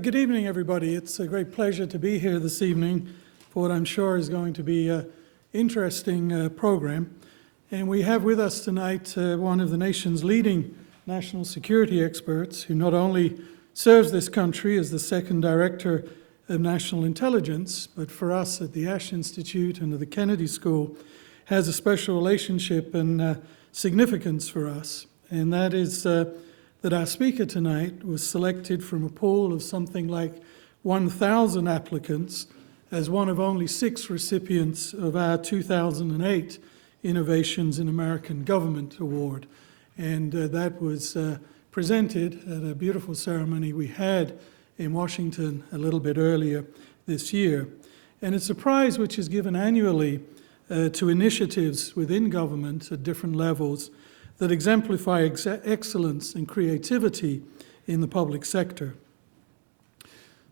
Good evening, everybody. It's a great pleasure to be here this evening for what I'm sure is going to be an interesting program. And we have with us tonight one of the nation's leading national security experts who not only serves this country as the second director of national intelligence, but for us at the Ash Institute and at the Kennedy School has a special relationship and significance for us. And that is that our speaker tonight was selected from a pool of something like 1,000 applicants as one of only 6 recipients of our 2008 Innovations in American Government Award. And that was presented at a beautiful ceremony we had in Washington a little bit earlier this year. And it's a prize which is given annually to initiatives within government at different levels that exemplify excellence and creativity in the public sector.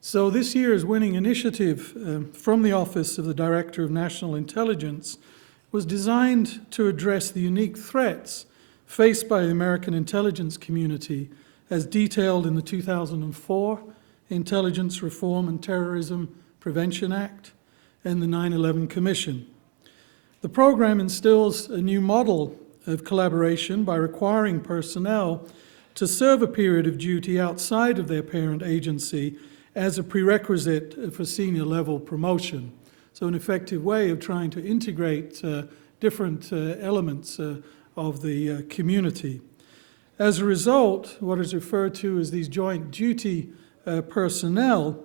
So this year's winning initiative from the Office of the Director of National Intelligence was designed to address the unique threats faced by the American intelligence community as detailed in the 2004 Intelligence Reform and Terrorism Prevention Act and the 9/11 Commission. The program instills a new model of collaboration by requiring personnel to serve a period of duty outside of their parent agency as a prerequisite for senior level promotion. So an effective way of trying to integrate different elements of the community. As a result, what is referred to as these joint duty personnel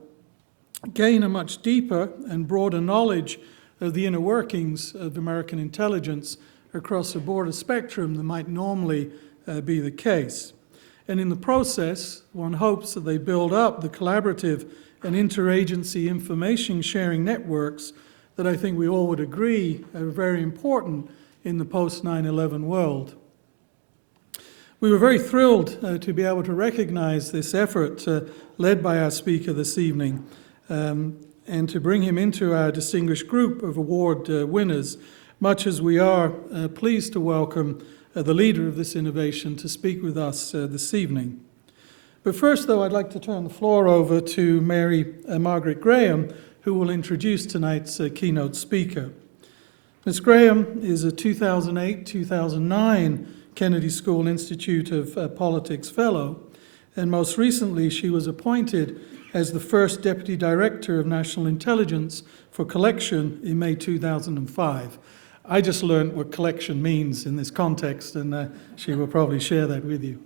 gain a much deeper and broader knowledge of the inner workings of American intelligence across a broader spectrum than might normally be the case. And in the process, one hopes that they build up the collaborative and interagency information sharing networks that I think we all would agree are very important in the post-9/11 world. We were very thrilled to be able to recognize this effort led by our speaker this evening and to bring him into our distinguished group of award winners, much as we are pleased to welcome the leader of this innovation to speak with us this evening. But first, though, I'd like to turn the floor over to Margaret Graham, who will introduce tonight's keynote speaker. Ms. Graham is a 2008-2009 Kennedy School Institute of Politics Fellow, and most recently she was appointed as the first Deputy Director of National Intelligence for Collection in May 2005. I just learned what collection means in this context, and she will probably share that with you.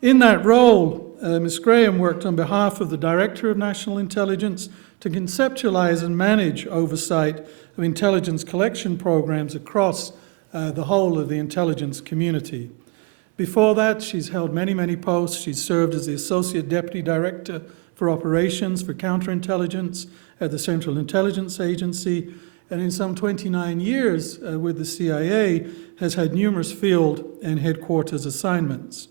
In that role, Ms. Graham worked on behalf of the Director of National Intelligence to conceptualize and manage oversight of intelligence collection programs across the whole of the intelligence community. Before that, she's held many, many posts. She's served as the Associate Deputy Director for Operations for Counterintelligence at the Central Intelligence Agency, and in some 29 years with the CIA, has had numerous field and headquarters assignments.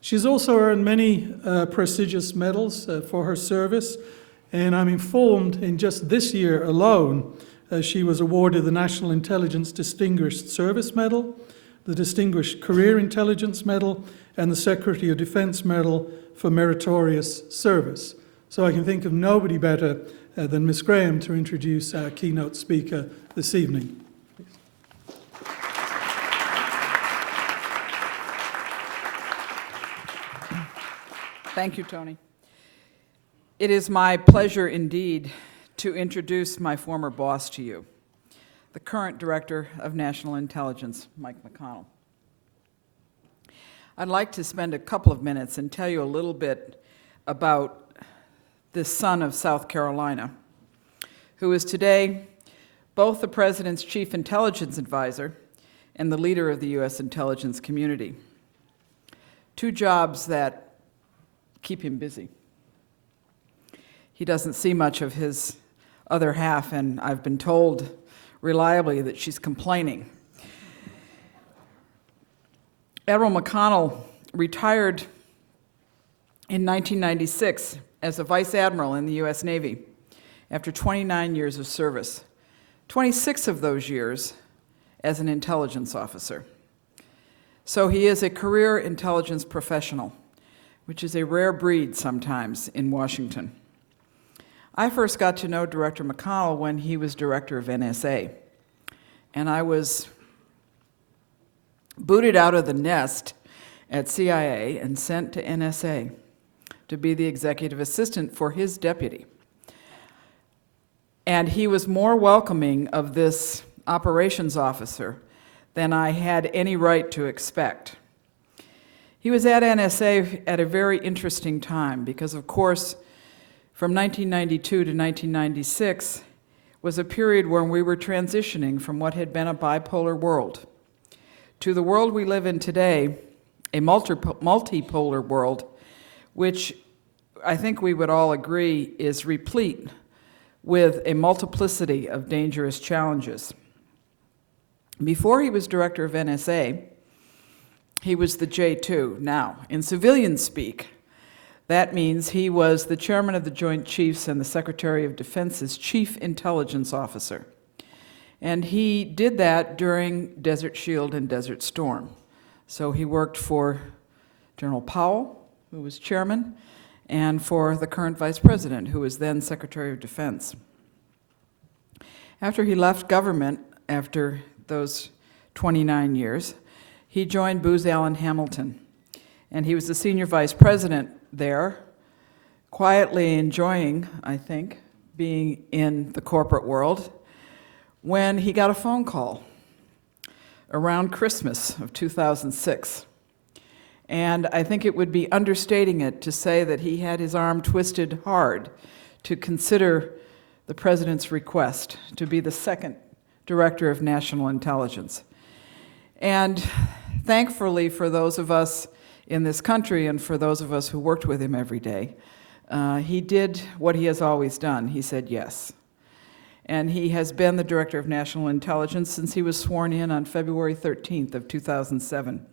She's also earned many prestigious medals for her service, and I'm informed in just this year alone, she was awarded the National Intelligence Distinguished Service Medal, the Distinguished Career Intelligence Medal, and the Secretary of Defense Medal for Meritorious Service. So I can think of nobody better than Ms. Graham to introduce our keynote speaker this evening. Thank you, Tony. It is my pleasure indeed to introduce my former boss to you, the current Director of National Intelligence, Mcconne. I'd like to spend a couple of minutes and tell you a little bit about this son of South Carolina, who is today both the President's Chief Intelligence Advisor and the leader of the U.S. intelligence community. 2 jobs that keep him busy. He doesn't see much of his other half, and I've been told reliably that she's complaining. Admiral McConnell retired in 1996 as a Vice Admiral in the U.S. Navy after 29 years of service, 26 of those years as an intelligence officer. So he is a career intelligence professional, which is a rare breed sometimes in Washington. I first got to know Director McConnell when he was director of NSA. And I was booted out of the nest at CIA and sent to NSA to be the executive assistant for his deputy. And he was more welcoming of this operations officer than I had any right to expect. He was at NSA at a very interesting time because, of course, from 1992 to 1996 was a period when we were transitioning from what had been a bipolar world to the world we live in today, a multipolar world, which I think we would all agree is replete with a multiplicity of dangerous challenges. Before he was director of NSA, he was the J2. Now, in civilian speak, that means he was the chairman of the Joint Chiefs and the Secretary of Defense's chief intelligence officer. And he did that during Desert Shield and Desert Storm. So he worked for General Powell, who was chairman, and for the current vice president, who was then Secretary of Defense. After he left government, after those 29 years, he joined Booz Allen Hamilton. And he was the senior vice president there, quietly enjoying, I think, being in the corporate world, when he got a phone call around Christmas of 2006. And I think it would be understating it to say that he had his arm twisted hard to consider the president's request to be the second director of national intelligence. And thankfully for those of us in this country and for those of us who worked with him every day, he did what he has always done. He said yes. And he has been the Director of National Intelligence since he was sworn in on February 13th of 2007.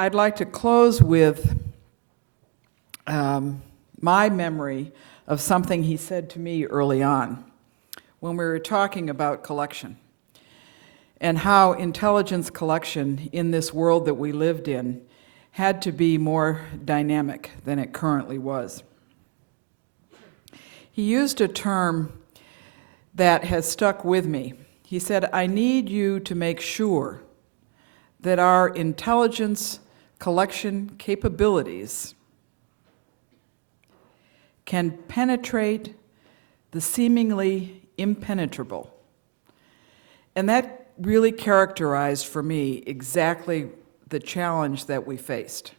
I'd like to close with my memory of something he said to me early on when we were talking about collection and how intelligence collection in this world that we lived in had to be more dynamic than it currently was. He used a term that has stuck with me. He said, "I need you to make sure that our intelligence collection capabilities can penetrate the seemingly impenetrable." And that really characterized for me exactly the challenge that we faced.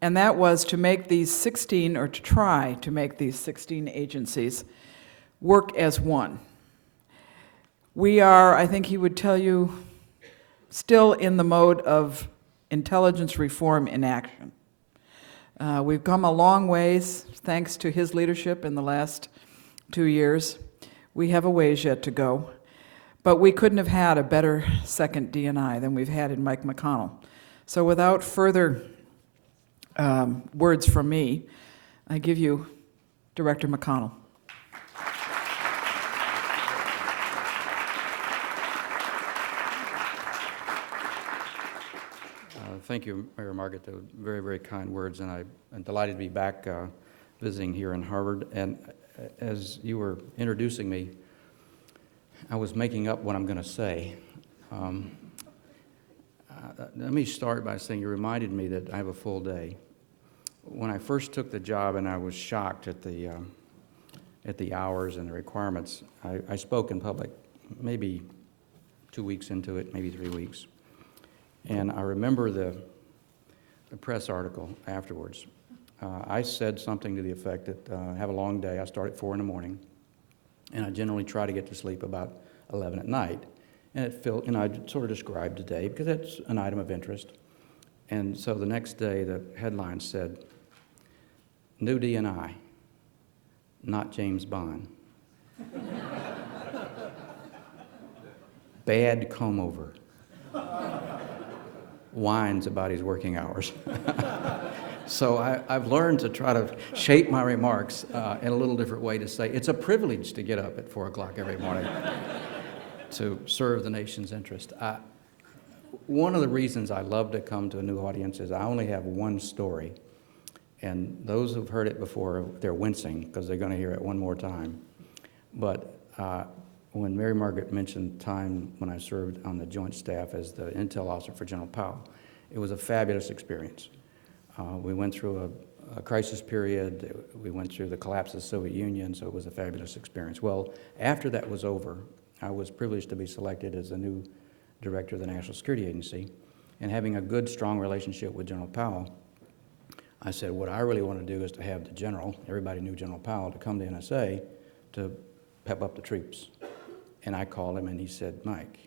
And that was to make these 16, or to try to make these 16 agencies work as one. We are, I think he would tell you, still in the mode of intelligence reform in action. We've come a long ways, thanks to his leadership in the last 2 years. We have a ways yet to go. But we couldn't have had a better second DNI than we've had in Mike McConnell. So without further words from me, I give you Director McConnell. Thank you, Mayor Margaret. Those very, very kind words, and I'm delighted to be back visiting here in Harvard. And as you were introducing me, I was making up what I'm going to say. Let me start by saying you reminded me that I have a full day. When I first took the job, and I was shocked at the hours and the requirements, I spoke in public, maybe 2 weeks into it, maybe 3 weeks. And I remember the press article afterwards. I said something to the effect that I have a long day. I start at 4 in the morning, and I generally try to get to sleep about 11 at night. And I sort of described the day because that's an item of interest. And so the next day, the headline said, "New DNI, not James Bond. Bad comb-over. Whines about his working hours." So I've learned to try to shape my remarks in a little different way to say, it's a privilege to get up at 4 o'clock every morning to serve the nation's interest. One of the reasons I love to come to a new audience is I only have one story, And those who've heard it before, they're wincing because they're going to hear it one more time. But when Mary Margaret mentioned time when I served on the Joint Staff as the Intel Officer for General Powell, it was a fabulous experience. We went through a crisis period. We went through the collapse of the Soviet Union, so it was a fabulous experience. Well, after that was over, I was privileged to be selected as the new director of the National Security Agency. And having a good, strong relationship with General Powell, I said, what I really want to do is to have the general, everybody knew General Powell, to come to NSA to pep up the troops. And I called him and he said, Mike,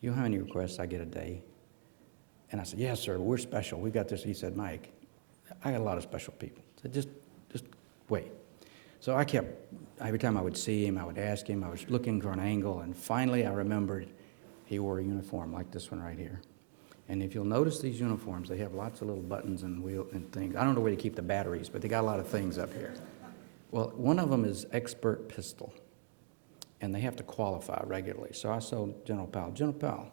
you know how many requests I get a day? And I said, yes, sir, we're special. We got this. He said, Mike, I got a lot of special people. I said, just wait. So I kept, every time I would see him, I would ask him, I was looking for an angle, and finally I remembered he wore a uniform like this one right here. And if you'll notice these uniforms, they have lots of little buttons and wheel and things. I don't know where to keep the batteries, but they got a lot of things up here. Well, one of them is expert pistol, and they have to qualify regularly. So I told General Powell,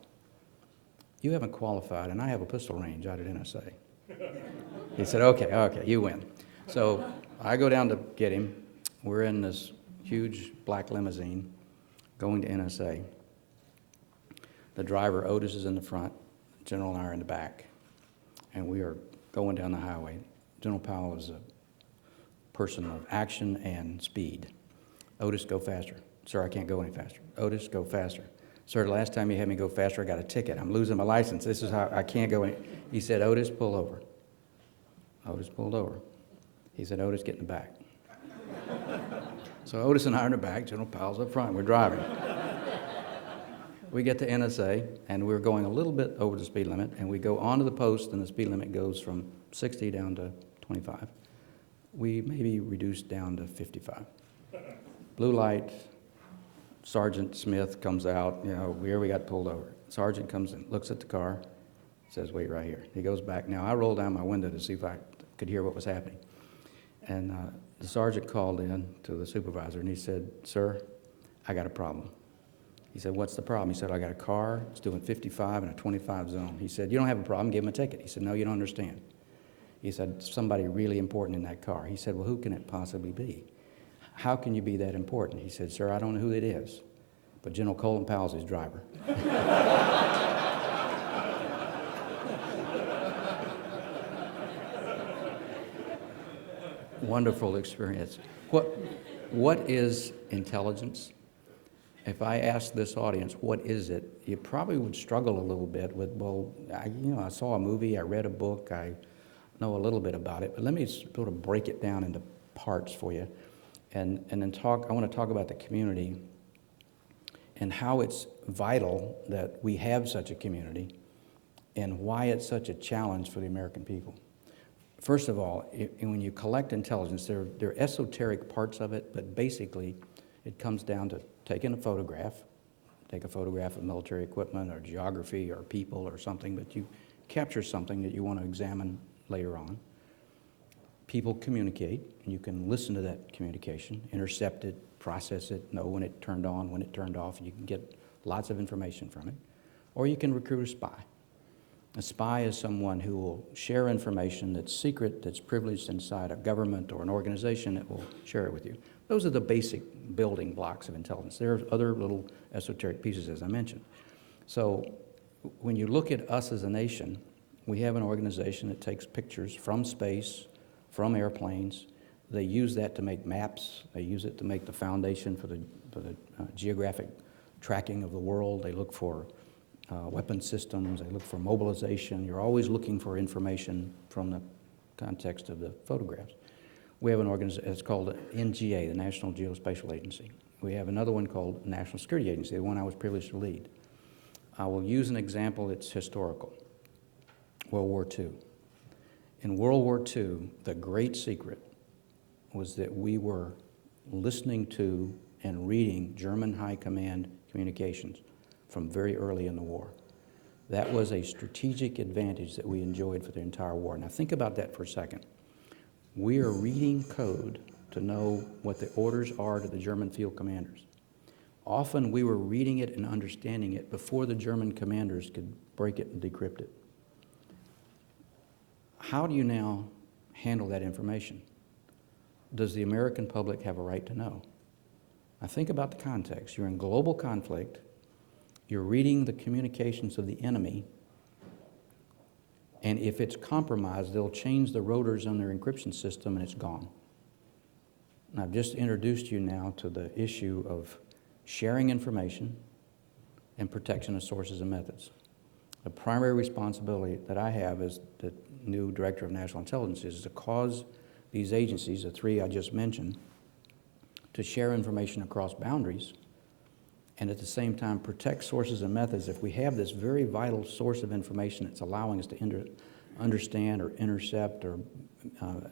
you haven't qualified, and I have a pistol range out at NSA. He said, okay, you win. So I go down to get him. We're in this huge black limousine going to NSA. The driver, Otis, is in the front. General and I are in the back. And we are going down the highway. General Powell is a person of action and speed. Otis, go faster. Sir, I can't go any faster. Otis, go faster. Sir, the last time you had me go faster, I got a ticket. I'm losing my license. This is how I can't go any. He said, Otis, pull over. Otis pulled over. He said, Otis, get in the back. So Otis and I are in the back. General Powell's up front. We're driving. We get to NSA, and we're going a little bit over the speed limit, and we go onto the post, and the speed limit goes from 60 down to 25. We maybe reduced down to 55. Blue light, Sergeant Smith comes out, we got pulled over. Sergeant comes in, looks at the car, says, wait right here. He goes back. Now, I rolled down my window to see if I could hear what was happening. And the sergeant called in to the supervisor, and he said, sir, I got a problem. He said, what's the problem? He said, I got a car, it's doing 55 in a 25 zone. He said, you don't have a problem, give him a ticket. He said, no, you don't understand. He said, somebody really important in that car. He said, well, who can it possibly be? How can you be that important? He said, sir, I don't know who it is, but General Colin Powell's his driver. Wonderful experience. What is intelligence? If I asked this audience, what is it, you probably would struggle a little bit with, I saw a movie, I read a book, I know a little bit about it, but let me sort of break it down into parts for you. And then I want to talk about the community and how it's vital that we have such a community and why it's such a challenge for the American people. First of all, when you collect intelligence, there are esoteric parts of it, but basically it comes down to taking a photograph, take a photograph of military equipment or geography or people or something, but you capture something that you want to examine later on. People communicate, and you can listen to that communication, intercept it, process it, know when it turned on, when it turned off, and you can get lots of information from it. Or you can recruit a spy. A spy is someone who will share information that's secret, that's privileged inside a government or an organization that will share it with you. Those are the basic building blocks of intelligence. There are other little esoteric pieces, as I mentioned. So when you look at us as a nation, we have an organization that takes pictures from space, from airplanes. They use that to make maps. They use it to make the foundation for the geographic tracking of the world. They look for weapon systems. They look for mobilization. You're always looking for information from the context of the photographs. We have an organization, it's called NGA, the National Geospatial Agency. We have another one called National Security Agency, the one I was privileged to lead. I will use an example that's historical. World War II. In World War II, the great secret was that we were listening to and reading German high command communications from very early in the war. That was a strategic advantage that we enjoyed for the entire war. Now think about that for a second. We are reading code to know what the orders are to the German field commanders. Often we were reading it and understanding it before the German commanders could break it and decrypt it. How do you now handle that information? Does the American public have a right to know? Now think about the context. You're in global conflict. You're reading the communications of the enemy. And if it's compromised, they'll change the rotors on their encryption system and it's gone. And I've just introduced you now to the issue of sharing information and protection of sources and methods. The primary responsibility that I have as the new Director of National Intelligence is to cause these agencies, the three I just mentioned, to share information across boundaries and at the same time protect sources and methods. If we have this very vital source of information that's allowing us to understand or intercept or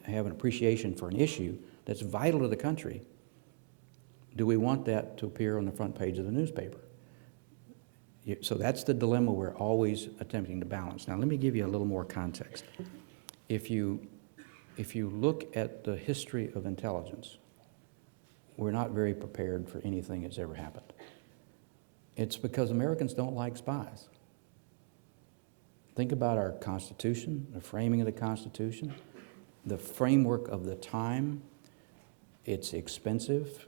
have an appreciation for an issue that's vital to the country, do we want that to appear on the front page of the newspaper? So that's the dilemma we're always attempting to balance. Now let me give you a little more context. If you look at the history of intelligence, we're not very prepared for anything that's ever happened. It's because Americans don't like spies. Think about our Constitution, the framing of the Constitution, the framework of the time. It's expensive.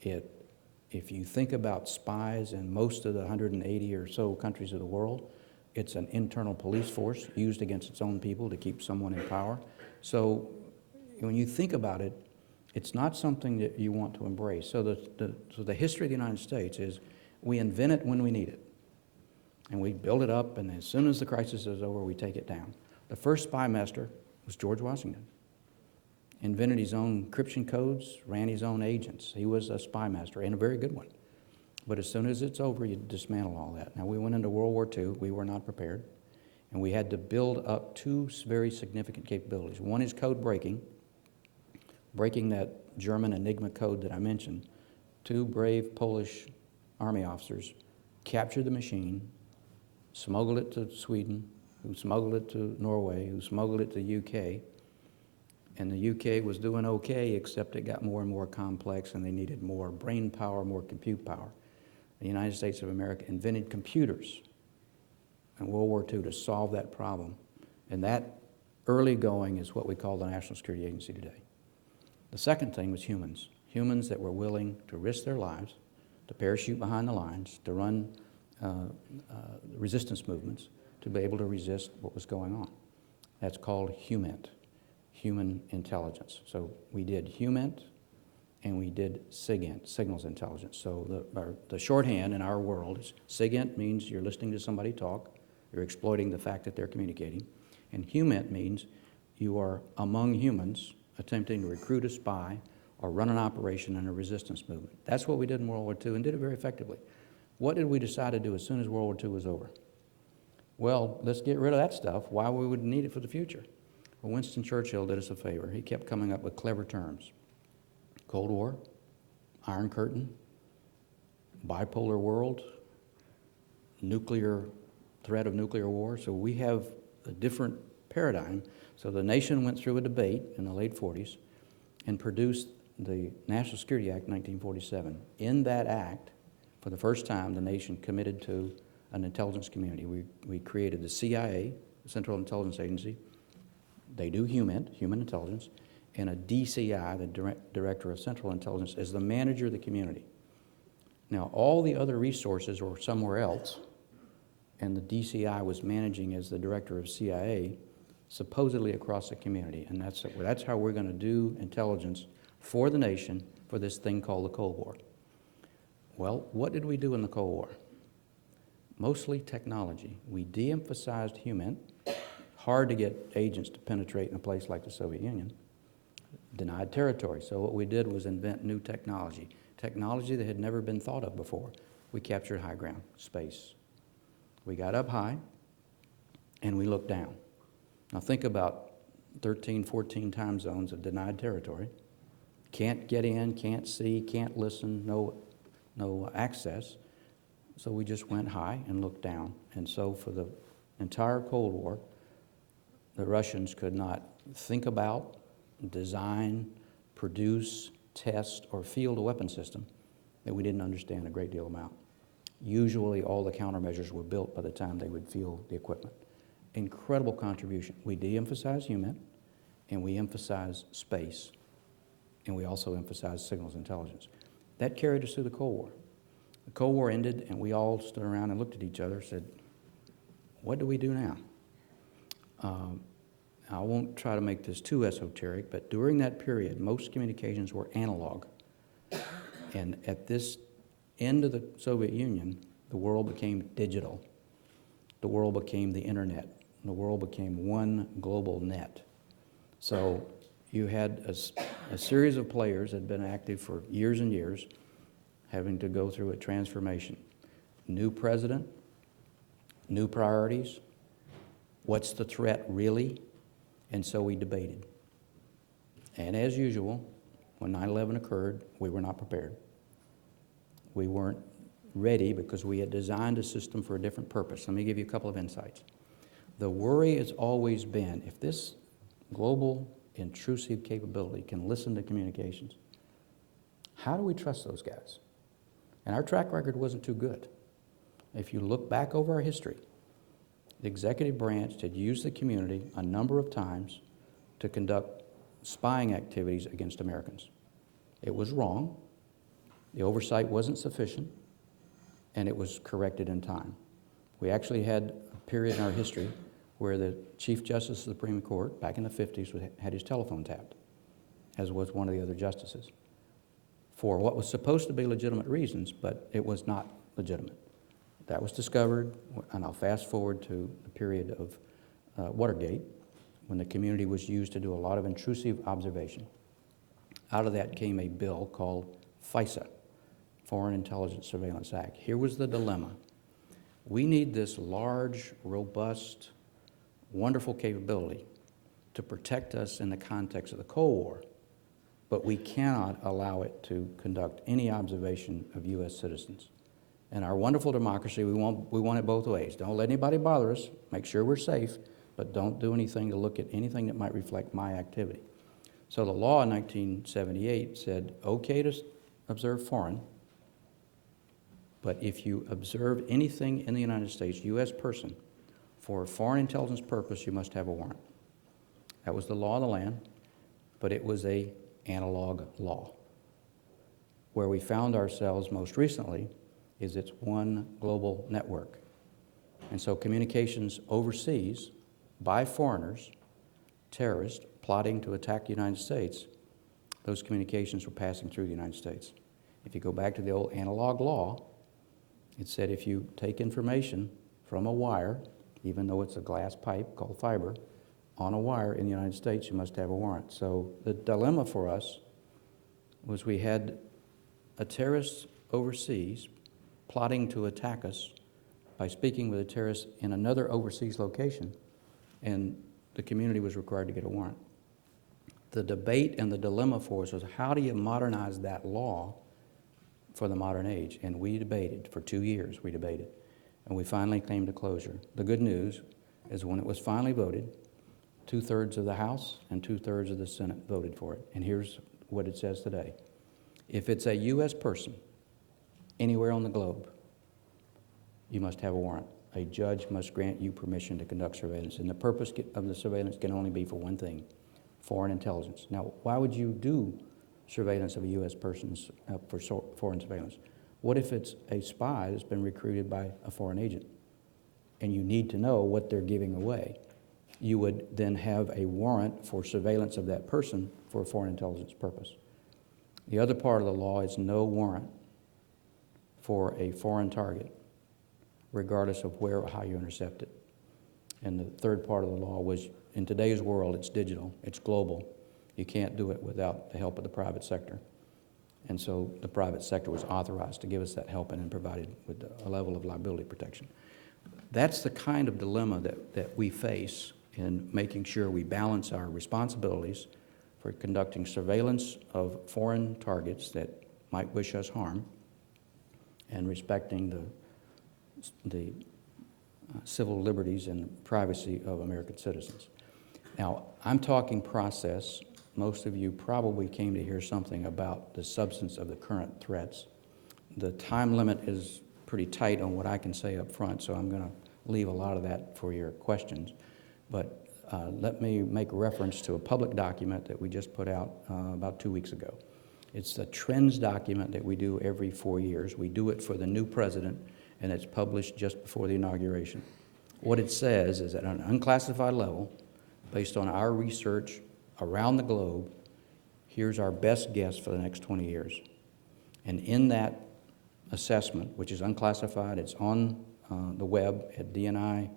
If you think about spies in most of the 180 or so countries of the world, it's an internal police force used against its own people to keep someone in power. So when you think about it, it's not something that you want to embrace. So the history of the United States is we invent it when we need it. And we build it up, and as soon as the crisis is over, we take it down. The first spy master was George Washington. Invented his own encryption codes, ran his own agents. He was a spy master, and a very good one. But as soon as it's over, you dismantle all that. Now, we went into World War II. We were not prepared. And we had to build up two very significant capabilities. One is code breaking, breaking that German Enigma code that I mentioned. Two brave Polish Army officers captured the machine, smuggled it to Sweden, who smuggled it to Norway, who smuggled it to the UK. And the UK was doing okay, except it got more and more complex and they needed more brain power, more compute power. The United States of America invented computers in World War II to solve that problem. And that early going is what we call the National Security Agency today. The second thing was humans. Humans that were willing to risk their lives, to parachute behind the lines, to run resistance movements, to be able to resist what was going on. That's called HUMINT. Human intelligence. So we did HUMINT and we did SIGINT, signals intelligence. So the shorthand in our world is SIGINT means you're listening to somebody talk, you're exploiting the fact that they're communicating, and HUMINT means you are among humans attempting to recruit a spy or run an operation in a resistance movement. That's what we did in World War II and did it very effectively. What did we decide to do as soon as World War II was over? Well, let's get rid of that stuff. Why we would need it for the future? Well, Winston Churchill did us a favor. He kept coming up with clever terms. Cold War, Iron Curtain, bipolar world, nuclear threat of nuclear war. So we have a different paradigm. So the nation went through a debate in the late 40s and produced the National Security Act 1947. In that act, for the first time, the nation committed to an intelligence community. We created the CIA, the Central Intelligence Agency. They do HUMINT, human intelligence, and a DCI, the Director of Central Intelligence, is the manager of the community. Now, all the other resources were somewhere else, and the DCI was managing as the Director of CIA, supposedly across the community, and that's how we're going to do intelligence for the nation for this thing called the Cold War. Well, what did we do in the Cold War? Mostly technology. We de-emphasized HUMINT. Hard to get agents to penetrate in a place like the Soviet Union. Denied territory. So what we did was invent new technology. Technology that had never been thought of before. We captured high ground, space. We got up high and we looked down. Now think about 13, 14 time zones of denied territory. Can't get in, can't see, can't listen, no access. So we just went high and looked down. And so for the entire Cold War, the Russians could not think about, design, produce, test, or field a weapon system that we didn't understand a great deal about. Usually all the countermeasures were built by the time they would field the equipment. Incredible contribution. We de-emphasized HUMINT and we emphasized space, and we also emphasized signals intelligence. That carried us through the Cold War. The Cold War ended, and we all stood around and looked at each other and said, what do we do now? I won't try to make this too esoteric, but during that period, most communications were analog. And at this end of the Soviet Union, the world became digital. The world became the internet. The world became one global net. So you had a series of players that had been active for years and years, having to go through a transformation. New president, new priorities, what's the threat really? And so we debated. And as usual, when 9/11 occurred, we were not prepared. We weren't ready because we had designed a system for a different purpose. Let me give you a couple of insights. The worry has always been, if this global intrusive capability can listen to communications, how do we trust those guys? And our track record wasn't too good. If you look back over our history, the executive branch had used the community a number of times to conduct spying activities against Americans. It was wrong, the oversight wasn't sufficient, and it was corrected in time. We actually had a period in our history where the Chief Justice of the Supreme Court, back in the 50s, had his telephone tapped, as was one of the other justices, for what was supposed to be legitimate reasons, but it was not legitimate. That was discovered, and I'll fast forward to the period of Watergate, when the community was used to do a lot of intrusive observation. Out of that came a bill called FISA, Foreign Intelligence Surveillance Act. Here was the dilemma. We need this large, robust, wonderful capability to protect us in the context of the Cold War, but we cannot allow it to conduct any observation of U.S. citizens. In our wonderful democracy, we want it both ways. Don't let anybody bother us, make sure we're safe, but don't do anything to look at anything that might reflect my activity. So the law in 1978 said, okay to observe foreign, but if you observe anything in the United States, U.S. person, for a foreign intelligence purpose, you must have a warrant. That was the law of the land, but it was an analog law. Where we found ourselves most recently is it's one global network. And so communications overseas by foreigners, terrorists, plotting to attack the United States, those communications were passing through the United States. If you go back to the old analog law, it said if you take information from a wire, even though it's a glass pipe called fiber, on a wire in the United States, you must have a warrant. So the dilemma for us was we had a terrorist overseas plotting to attack us by speaking with a terrorist in another overseas location, and the community was required to get a warrant. The debate and the dilemma for us was, how do you modernize that law for the modern age? And we debated, for 2 years we debated, and we finally came to closure. The good news is when it was finally voted, 2/3 of the House and 2/3 of the Senate voted for it. And here's what it says today. If it's a U.S. person anywhere on the globe, you must have a warrant. A judge must grant you permission to conduct surveillance. And the purpose of the surveillance can only be for one thing, foreign intelligence. Now, why would you do surveillance of a U.S. person for foreign surveillance? What if it's a spy that's been recruited by a foreign agent and you need to know what they're giving away? You would then have a warrant for surveillance of that person for a foreign intelligence purpose. The other part of the law is no warrant for a foreign target, regardless of where or how you intercept it. And the third part of the law was, in today's world, it's digital, it's global. You can't do it without the help of the private sector. And so the private sector was authorized to give us that help and then provided with a level of liability protection. That's the kind of dilemma that we face in making sure we balance our responsibilities for conducting surveillance of foreign targets that might wish us harm and respecting the civil liberties and privacy of American citizens. Now, I'm talking process. Most of you probably came to hear something about the substance of the current threats. The time limit is pretty tight on what I can say up front, so I'm going to leave a lot of that for your questions. But let me make reference to a public document that we just put out about 2 weeks ago. It's a trends document that we do every 4 years. We do it for the new president, and it's published just before the inauguration. What it says is at an unclassified level, based on our research around the globe, here's our best guess for the next 20 years. And in that assessment, which is unclassified, it's on the web at dni.gov.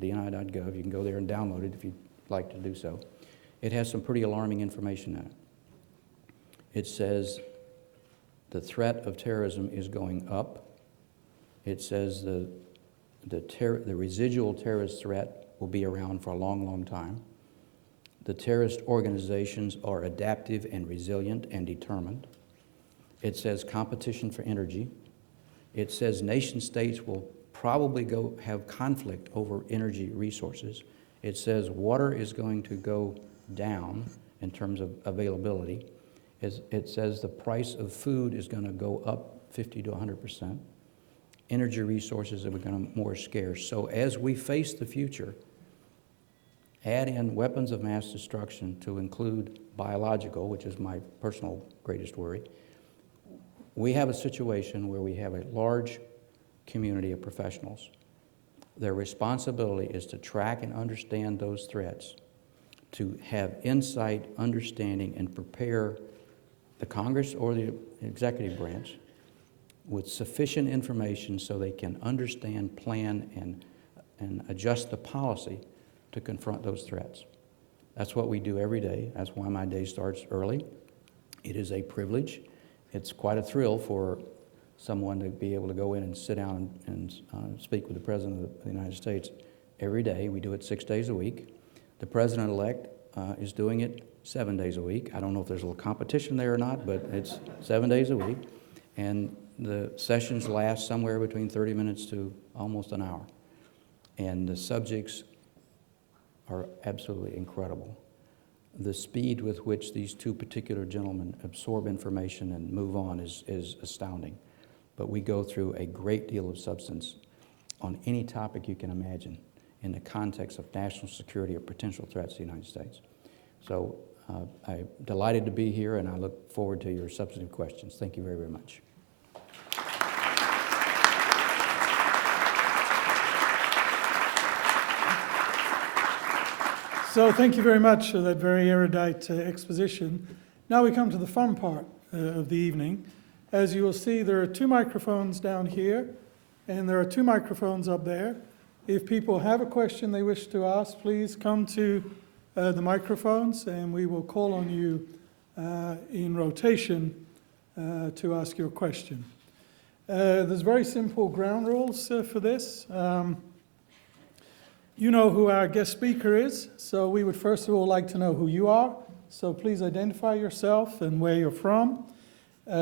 You can go there and download it if you'd like to do so. It has some pretty alarming information in it. It says the threat of terrorism is going up. It says the residual terrorist threat will be around for a long, long time. The terrorist organizations are adaptive and resilient and determined. It says competition for energy. It says nation states will probably have conflict over energy resources. It says water is going to go down in terms of availability. It says the price of food is going to go up 50 to 100%. Energy resources are becoming more scarce. So as we face the future, add in weapons of mass destruction to include biological, which is my personal greatest worry, we have a situation where we have a large community of professionals. Their responsibility is to track and understand those threats, to have insight, understanding, and prepare the Congress or the executive branch with sufficient information so they can understand, plan, and adjust the policy to confront those threats. That's what we do every day. That's why my day starts early. It is a privilege. It's quite a thrill for someone to be able to go in and sit down and speak with the President of the United States every day. We do it 6 days a week. The President-elect is doing it 7 days a week. I don't know if there's a little competition there or not, but it's 7 days a week. And the sessions last somewhere between 30 minutes to almost an hour. And the subjects are absolutely incredible. The speed with which these two particular gentlemen absorb information and move on is astounding. But we go through a great deal of substance on any topic you can imagine in the context of national security or potential threats to the United States. So I'm delighted to be here, and I look forward to your substantive questions. Thank you very, very much. So thank you very much for that very erudite exposition. Now we come to the fun part of the evening. As you will see, there are 2 microphones down here, and there are 2 microphones up there. If people have a question they wish to ask, please come to the microphones, and we will call on you in rotation to ask your question. There's very simple ground rules for this. You know who our guest speaker is, so we would first of all like to know who you are. So please identify yourself and where you're from.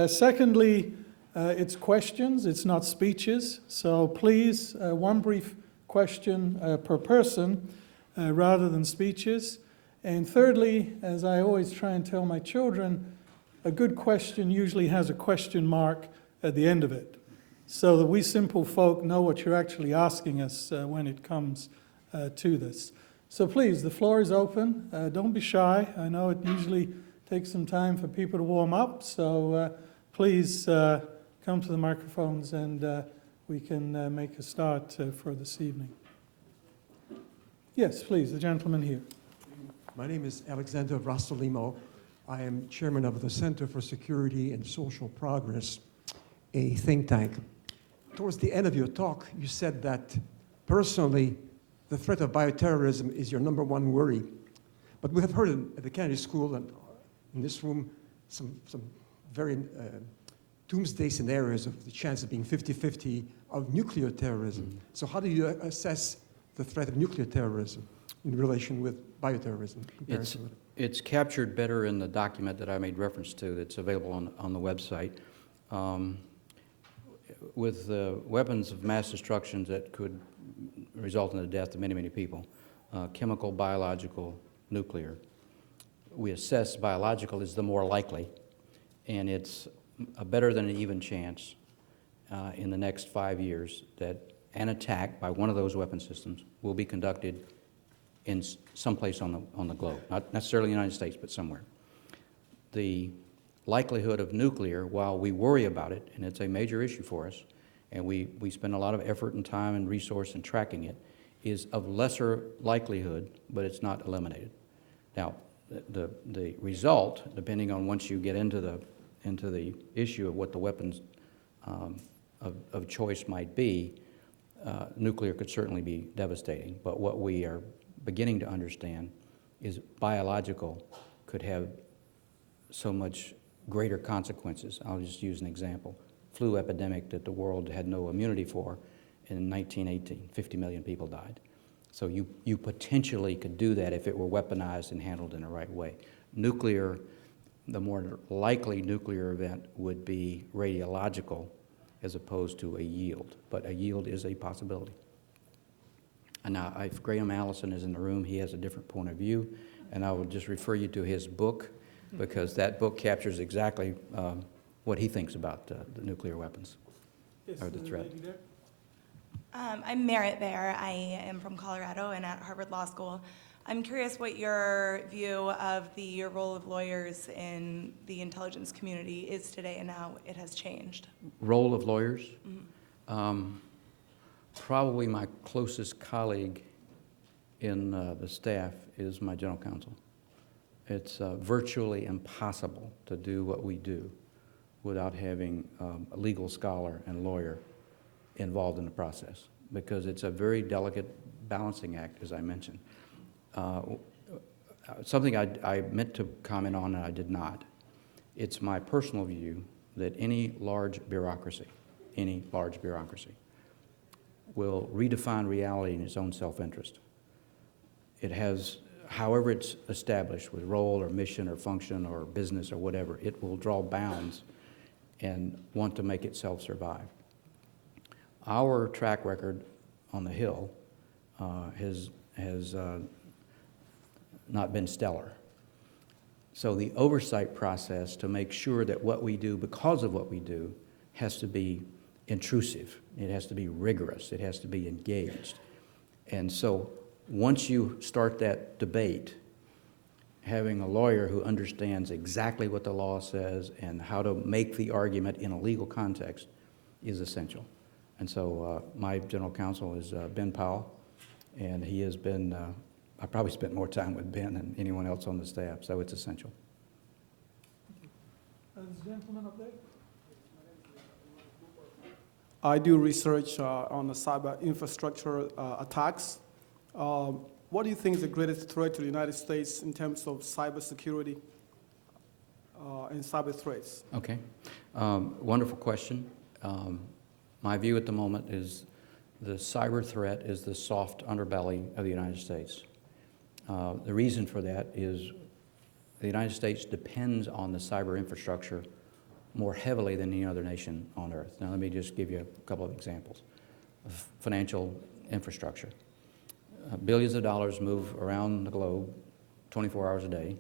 Secondly, it's questions, it's not speeches. So please, 1 brief question per person rather than speeches. And thirdly, as I always try and tell my children, a good question usually has a question mark at the end of it, so that we simple folk know what you're actually asking us when it comes to this. So please, the floor is open. Don't be shy. I know it usually takes some time for people to warm up, so please come to the microphones and we can make a start for this evening. Yes, please, the gentleman here. My name is Alexander Rastolimo. I am chairman of the Center for Security and Social Progress, a think tank. Towards the end of your talk, you said that personally, the threat of bioterrorism is your #1 worry. But we have heard at the Kennedy School and in this room some very doomsday scenarios of the chance of being 50-50 of nuclear terrorism. Mm-hmm. So how do you assess the threat of nuclear terrorism in relation with bioterrorism? It's captured better in the document that I made reference to that's available on the website. With weapons of mass destruction that could result in the death of many, many people, chemical, biological, nuclear. We assess biological is the more likely, and it's a better than an even chance in the next 5 years that an attack by one of those weapon systems will be conducted in someplace on the globe, not necessarily the United States, but somewhere. The likelihood of nuclear, while we worry about it, and it's a major issue for us, and we spend a lot of effort and time and resource in tracking it, is of lesser likelihood, but it's not eliminated. Now, the result, depending on once you get into the issue of what the weapons of choice might be, nuclear could certainly be devastating. But what we are beginning to understand is biological could have so much greater consequences. I'll just use an example. Flu epidemic that the world had no immunity for in 1918, 50 million people died. So you potentially could do that if it were weaponized and handled in the right way. Nuclear, the more likely nuclear event would be radiological as opposed to a yield, but a yield is a possibility. And now, if Graham Allison is in the room, he has a different point of view, and I will just refer you to his book, because that book captures exactly what he thinks about the nuclear weapons, or the threat. I'm Merritt Bear. I am from Colorado and at Harvard Law School. I'm curious what your view of the role of lawyers in the intelligence community is today and how it has changed. Role of lawyers? Probably my closest colleague in the staff is my general counsel. It's virtually impossible to do what we do without having a legal scholar and lawyer involved in the process, because it's a very delicate balancing act, as I mentioned. Something I meant to comment on and I did not. It's my personal view that any large bureaucracy will redefine reality in its own self-interest. It has, however it's established with role or mission or function or business or whatever, it will draw bounds and want to make itself survive. Our track record on the Hill has not been stellar. So the oversight process to make sure that what we do, because of what we do, has to be intrusive. It has to be rigorous. It has to be engaged. And so once you start that debate, having a lawyer who understands exactly what the law says and how to make the argument in a legal context is essential. And so my general counsel is Ben Powell, and he has been, I probably spent more time with Ben than anyone else on the staff, so it's essential. This gentleman up there? I do research on the cyber infrastructure attacks. What do you think is the greatest threat to the United States in terms of cybersecurity and cyber threats? Okay, wonderful question. My view at the moment is the cyber threat is the soft underbelly of the United States. The reason for that is the United States depends on the cyber infrastructure more heavily than any other nation on earth. Now let me just give you a couple of examples. Financial infrastructure. Billions of dollars move around the globe 24 hours a day.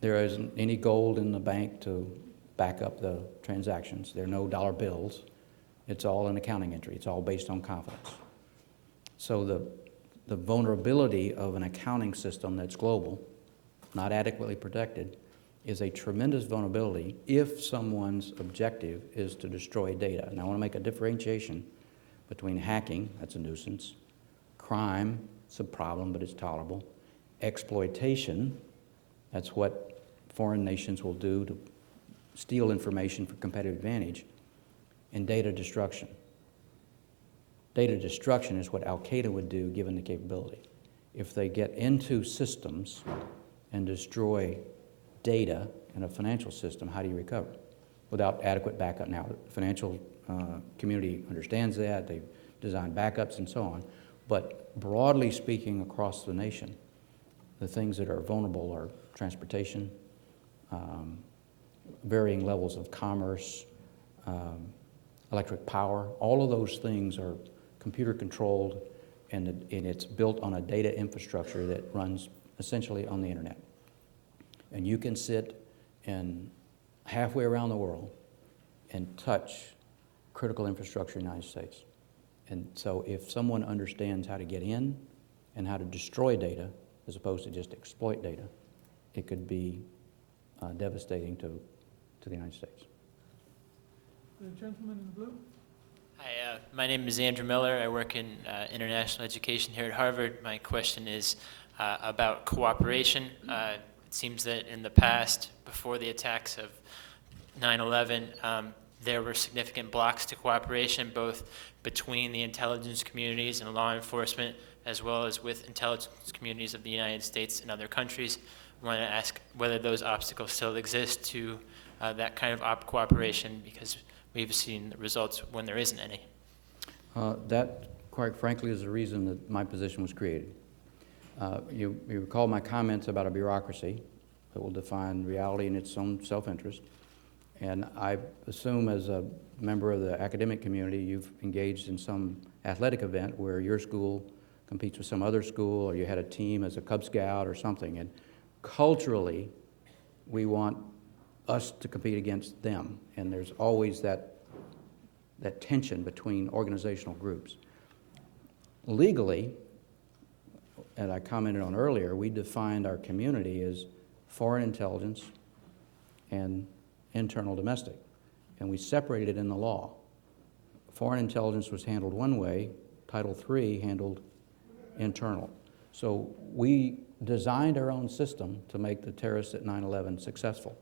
There isn't any gold in the bank to back up the transactions. There are no dollar bills. It's all an accounting entry. It's all based on confidence. So the vulnerability of an accounting system that's global, not adequately protected, is a tremendous vulnerability if someone's objective is to destroy data. And I want to make a differentiation between hacking, that's a nuisance, crime, it's a problem, but it's tolerable, exploitation, that's what foreign nations will do to steal information for competitive advantage, and data destruction. Data destruction is what Al-Qaeda would do given the capability. If they get into systems and destroy data in a financial system, how do you recover? Without adequate backup. Now, the financial community understands that, they've designed backups and so on, but broadly speaking across the nation, the things that are vulnerable are transportation, varying levels of commerce, electric power. All of those things are computer controlled, and it's built on a data infrastructure that runs essentially on the internet. And you can sit in halfway around the world and touch critical infrastructure in the United States. And so if someone understands how to get in and how to destroy data as opposed to just exploit data, it could be devastating to the United States. The gentleman in blue? Hi, my name is Andrew Miller. I work in international education here at Harvard. My question is about cooperation. It seems that in the past, before the attacks of 9/11, there were significant blocks to cooperation, both between the intelligence communities and law enforcement, as well as with intelligence communities of the United States and other countries. I want to ask whether those obstacles still exist to that kind of cooperation, because we've seen the results when there isn't any. That, quite frankly, is the reason that my position was created. You recall my comments about a bureaucracy that will define reality in its own self-interest. And I assume as a member of the academic community, you've engaged in some athletic event where your school competes with some other school, or you had a team as a Cub Scout or something. And culturally, we want us to compete against them. And there's always that tension between organizational groups. Legally, as I commented on earlier, we defined our community as foreign intelligence and internal domestic, and we separated it in the law. Foreign intelligence was handled one way, Title III handled internal. So we designed our own system to make the terrorists at 9/11 successful.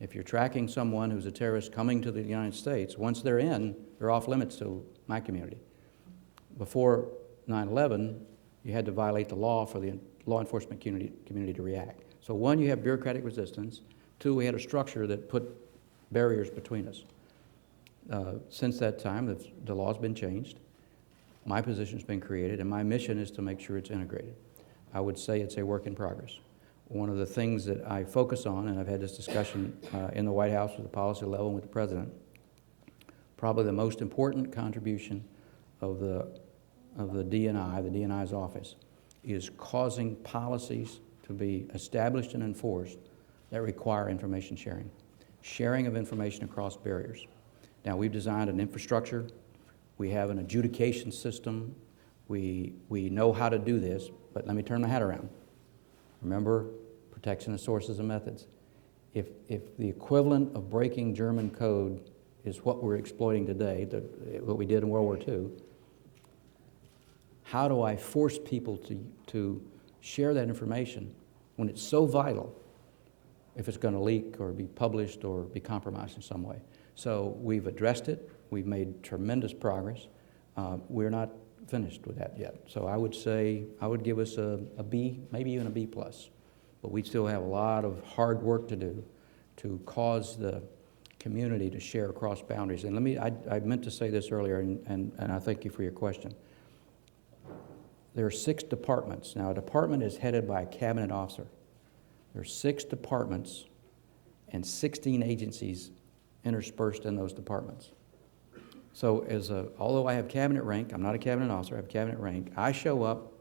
If you're tracking someone who's a terrorist coming to the United States, once they're in, they're off limits to my community. Before 9/11, you had to violate the law for the law enforcement community to react. So one, you have bureaucratic resistance. Two, we had a structure that put barriers between us. Since that time, the law's been changed. My position's been created, and my mission is to make sure it's integrated. I would say it's a work in progress. One of the things that I focus on, and I've had this discussion in the White House with the policy level and with the President, probably the most important contribution of the DNI's office, is causing policies to be established and enforced that require information sharing. Sharing of information across barriers. Now, we've designed an infrastructure. We have an adjudication system. We know how to do this, but let me turn my hat around. Remember, protection of sources and methods. If the equivalent of breaking German code is what we're exploiting today, what we did in World War II, how do I force people to share that information when it's so vital if it's going to leak or be published or be compromised in some way? So we've addressed it. We've made tremendous progress. We're not finished with that yet. So I would say, I would give us a B, maybe even a B+. But we still have a lot of hard work to do to cause the community to share across boundaries. And I meant to say this earlier, and I thank you for your question. There are 6 departments. Now, a department is headed by a cabinet officer. There are 6 departments and 16 agencies interspersed in those departments. So although I have cabinet rank, I'm not a cabinet officer, I have cabinet rank, I show up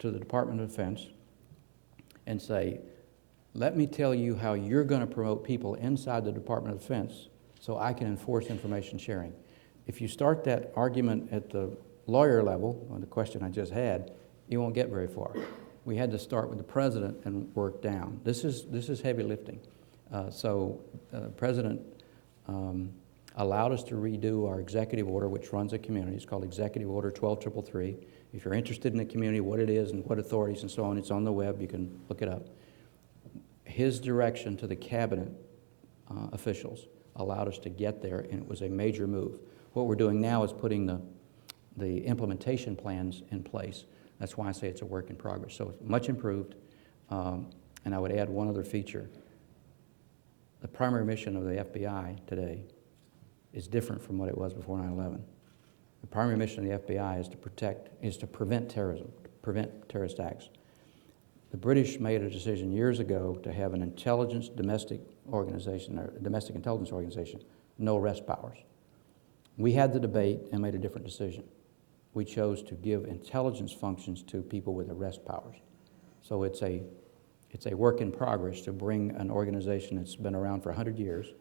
to the Department of Defense and say, let me tell you how you're going to promote people inside the Department of Defense so I can enforce information sharing. If you start that argument at the lawyer level, on the question I just had, you won't get very far. We had to start with the President and work down. This is heavy lifting. The President allowed us to redo our executive order, which runs a community. It's called Executive Order 12333. If you're interested in the community, what it is and what authorities and so on, it's on the web. You can look it up. His direction to the cabinet officials allowed us to get there, and it was a major move. What we're doing now is putting the implementation plans in place. That's why I say it's a work in progress. So much improved, and I would add one other feature. The primary mission of the FBI today is different from what it was before 9/11. The primary mission of the FBI is to prevent terrorism, to prevent terrorist acts. The British made a decision years ago to have an domestic intelligence organization, no arrest powers. We had the debate and made a different decision. We chose to give intelligence functions to people with arrest powers. So it's a work in progress to bring an organization that's been around for 100 years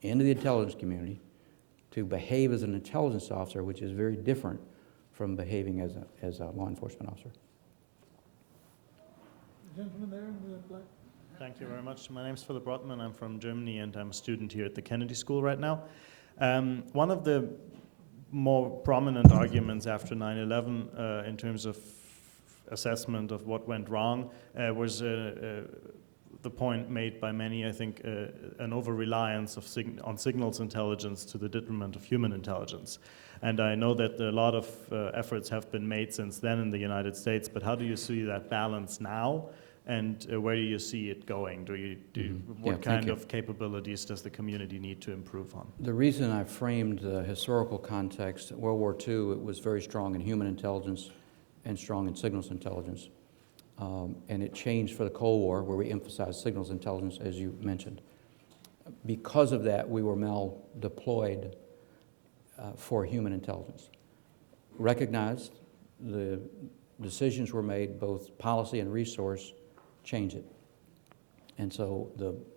into the intelligence community to behave as an intelligence officer, which is very different from behaving as a law enforcement officer. Gentleman there in the black. Thank you very much. My name is Philip Rotman. I'm from Germany, and I'm a student here at the Kennedy School right now. One of the more prominent arguments after 9/11 in terms of assessment of what went wrong was the point made by many, I think, an over-reliance on signals intelligence to the detriment of human intelligence. And I know that a lot of efforts have been made since then in the United States, but how do you see that balance now? And where do you see it going? What kind of capabilities does the community need to improve on? The reason I framed the historical context, World War II, it was very strong in human intelligence and strong in signals intelligence. And it changed for the Cold War, where we emphasized signals intelligence, as you mentioned. Because of that, we were deployed for human intelligence. Recognized, the decisions were made, both policy and resource, change it. And so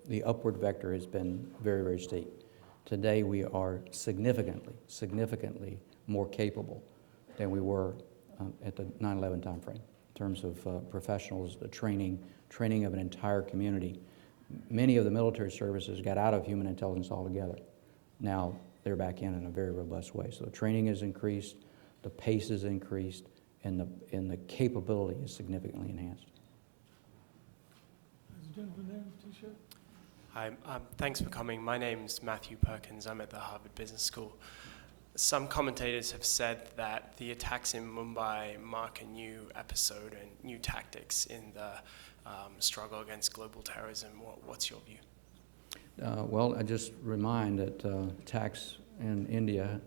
the upward vector has been very, very steep. Today we are significantly more capable than we were at the 9/11 timeframe in terms of professionals, the training of an entire community. Many of the military services got out of human intelligence altogether. Now they're back in a very robust way. So the training has increased, the pace has increased, and the capability is significantly enhanced. There's a gentleman there in the T-shirt. Hi, thanks for coming. My name's Matthew Perkins. I'm at the Harvard Business School. Some commentators have said that the attacks in Mumbai mark a new episode and new tactics in the struggle against global terrorism. What's your view? Well, I just remind that attacks in India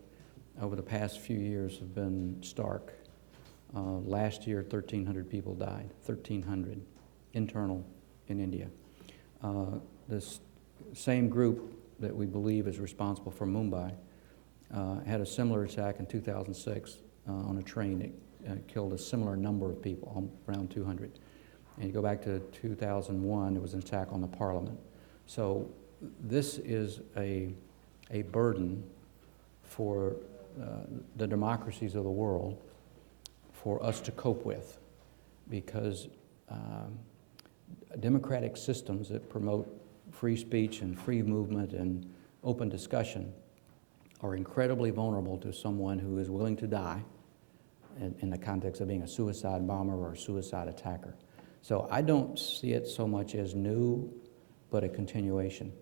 over the past few years have been stark. Last year, 1,300 people died, 1,300 internal in India. This same group that we believe is responsible for Mumbai had a similar attack in 2006 on a train that killed a similar number of people, around 200. And you go back to 2001, there was an attack on the parliament. So this is a burden for the democracies of the world for us to cope with, because democratic systems that promote free speech and free movement and open discussion are incredibly vulnerable to someone who is willing to die in the context of being a suicide bomber or a suicide attacker. So I don't see it so much as new, but a continuation.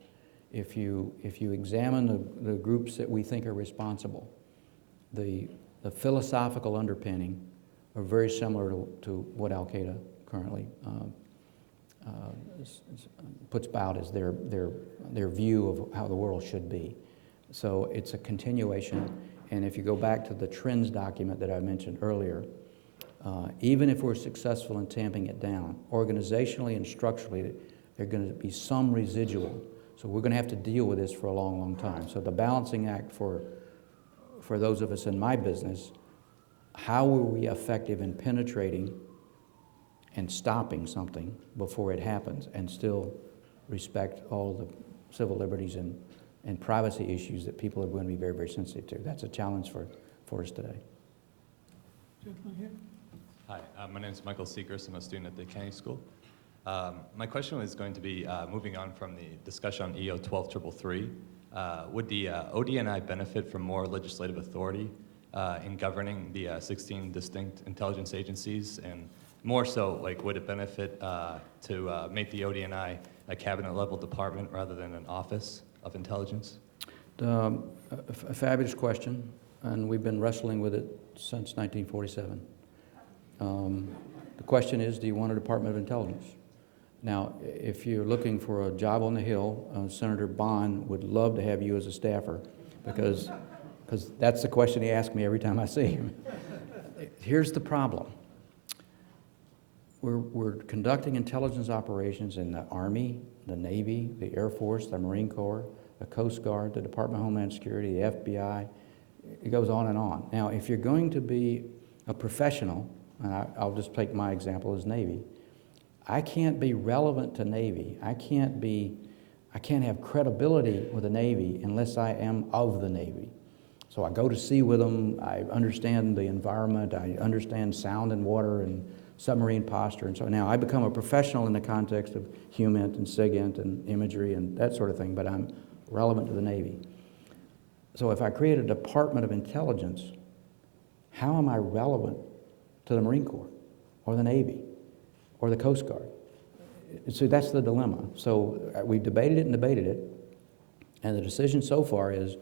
If you examine the groups that we think are responsible, the philosophical underpinning are very similar to what Al-Qaeda currently puts about as their view of how the world should be. So it's a continuation, and if you go back to the trends document that I mentioned earlier, even if we're successful in tamping it down, organizationally and structurally, there's going to be some residual. So we're going to have to deal with this for a long, long time. So the balancing act for those of us in my business, how are we effective in penetrating and stopping something before it happens and still respect all the civil liberties and privacy issues that people are going to be very, very sensitive to? That's a challenge for us today. Gentleman here. Hi, my name is Michael Segrist. I'm a student at the Kennedy School. My question was going to be, moving on from the discussion on EO 12333, would the ODNI benefit from more legislative authority in governing the 16 distinct intelligence agencies? And more so, like, would it benefit to make the ODNI a cabinet-level department rather than an office of intelligence? A fabulous question, and we've been wrestling with it since 1947. The question is, do you want a Department of Intelligence? Now, if you're looking for a job on the Hill, Senator Bond would love to have you as a staffer, because that's the question he asks me every time I see him. Here's the problem. We're conducting intelligence operations in the Army, the Navy, the Air Force, the Marine Corps, the Coast Guard, the Department of Homeland Security, the FBI. It goes on and on. Now, if you're going to be a professional, and I'll just take my example as Navy, I can't be relevant to Navy. I can't have credibility with the Navy unless I am of the Navy. So I go to sea with them, I understand the environment, I understand sound and water and submarine posture. And so now I become a professional in the context of HUMINT and SIGINT and imagery and that sort of thing, but I'm relevant to the Navy. So if I create a Department of Intelligence, how am I relevant to the Marine Corps or the Navy or the Coast Guard? So that's the dilemma. So we've debated it, and the decision so far is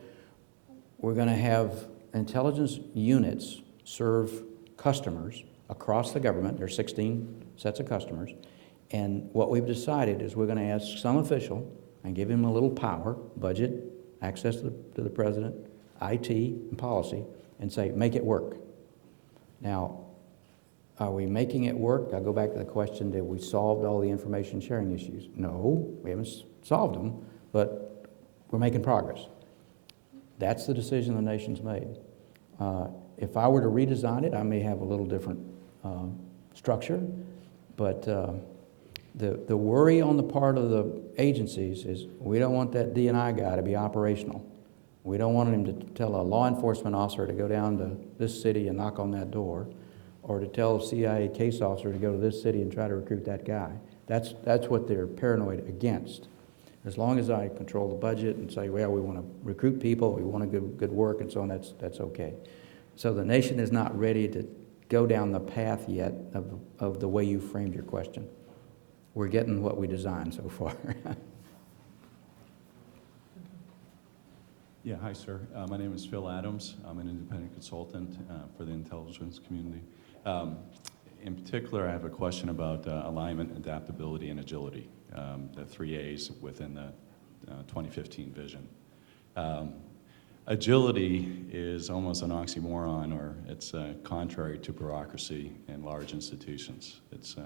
we're going to have intelligence units serve customers across the government. There are 16 sets of customers. And what we've decided is we're going to ask some official and give him a little power, budget, access to the president, IT, and policy, and say, make it work. Now, are we making it work? I go back to the question, did we solve all the information sharing issues? No, we haven't solved them, but we're making progress. That's the decision the nation's made. If I were to redesign it, I may have a little different structure, but the worry on the part of the agencies is we don't want that D&I guy to be operational. We don't want him to tell a law enforcement officer to go down to this city and knock on that door, or to tell a CIA case officer to go to this city and try to recruit that guy. That's what they're paranoid against. As long as I control the budget and say, well, we want to recruit people, we want to do good work and so on, that's okay. So the nation is not ready to go down the path yet of the way you framed your question. We're getting what we designed so far. Yeah, hi, sir. My name is Phil Adams. I'm an independent consultant for the intelligence community. In particular, I have a question about alignment, adaptability, and agility, the 3 A's within the 2015 vision. Agility is almost an oxymoron, or it's contrary to bureaucracy in large institutions. It's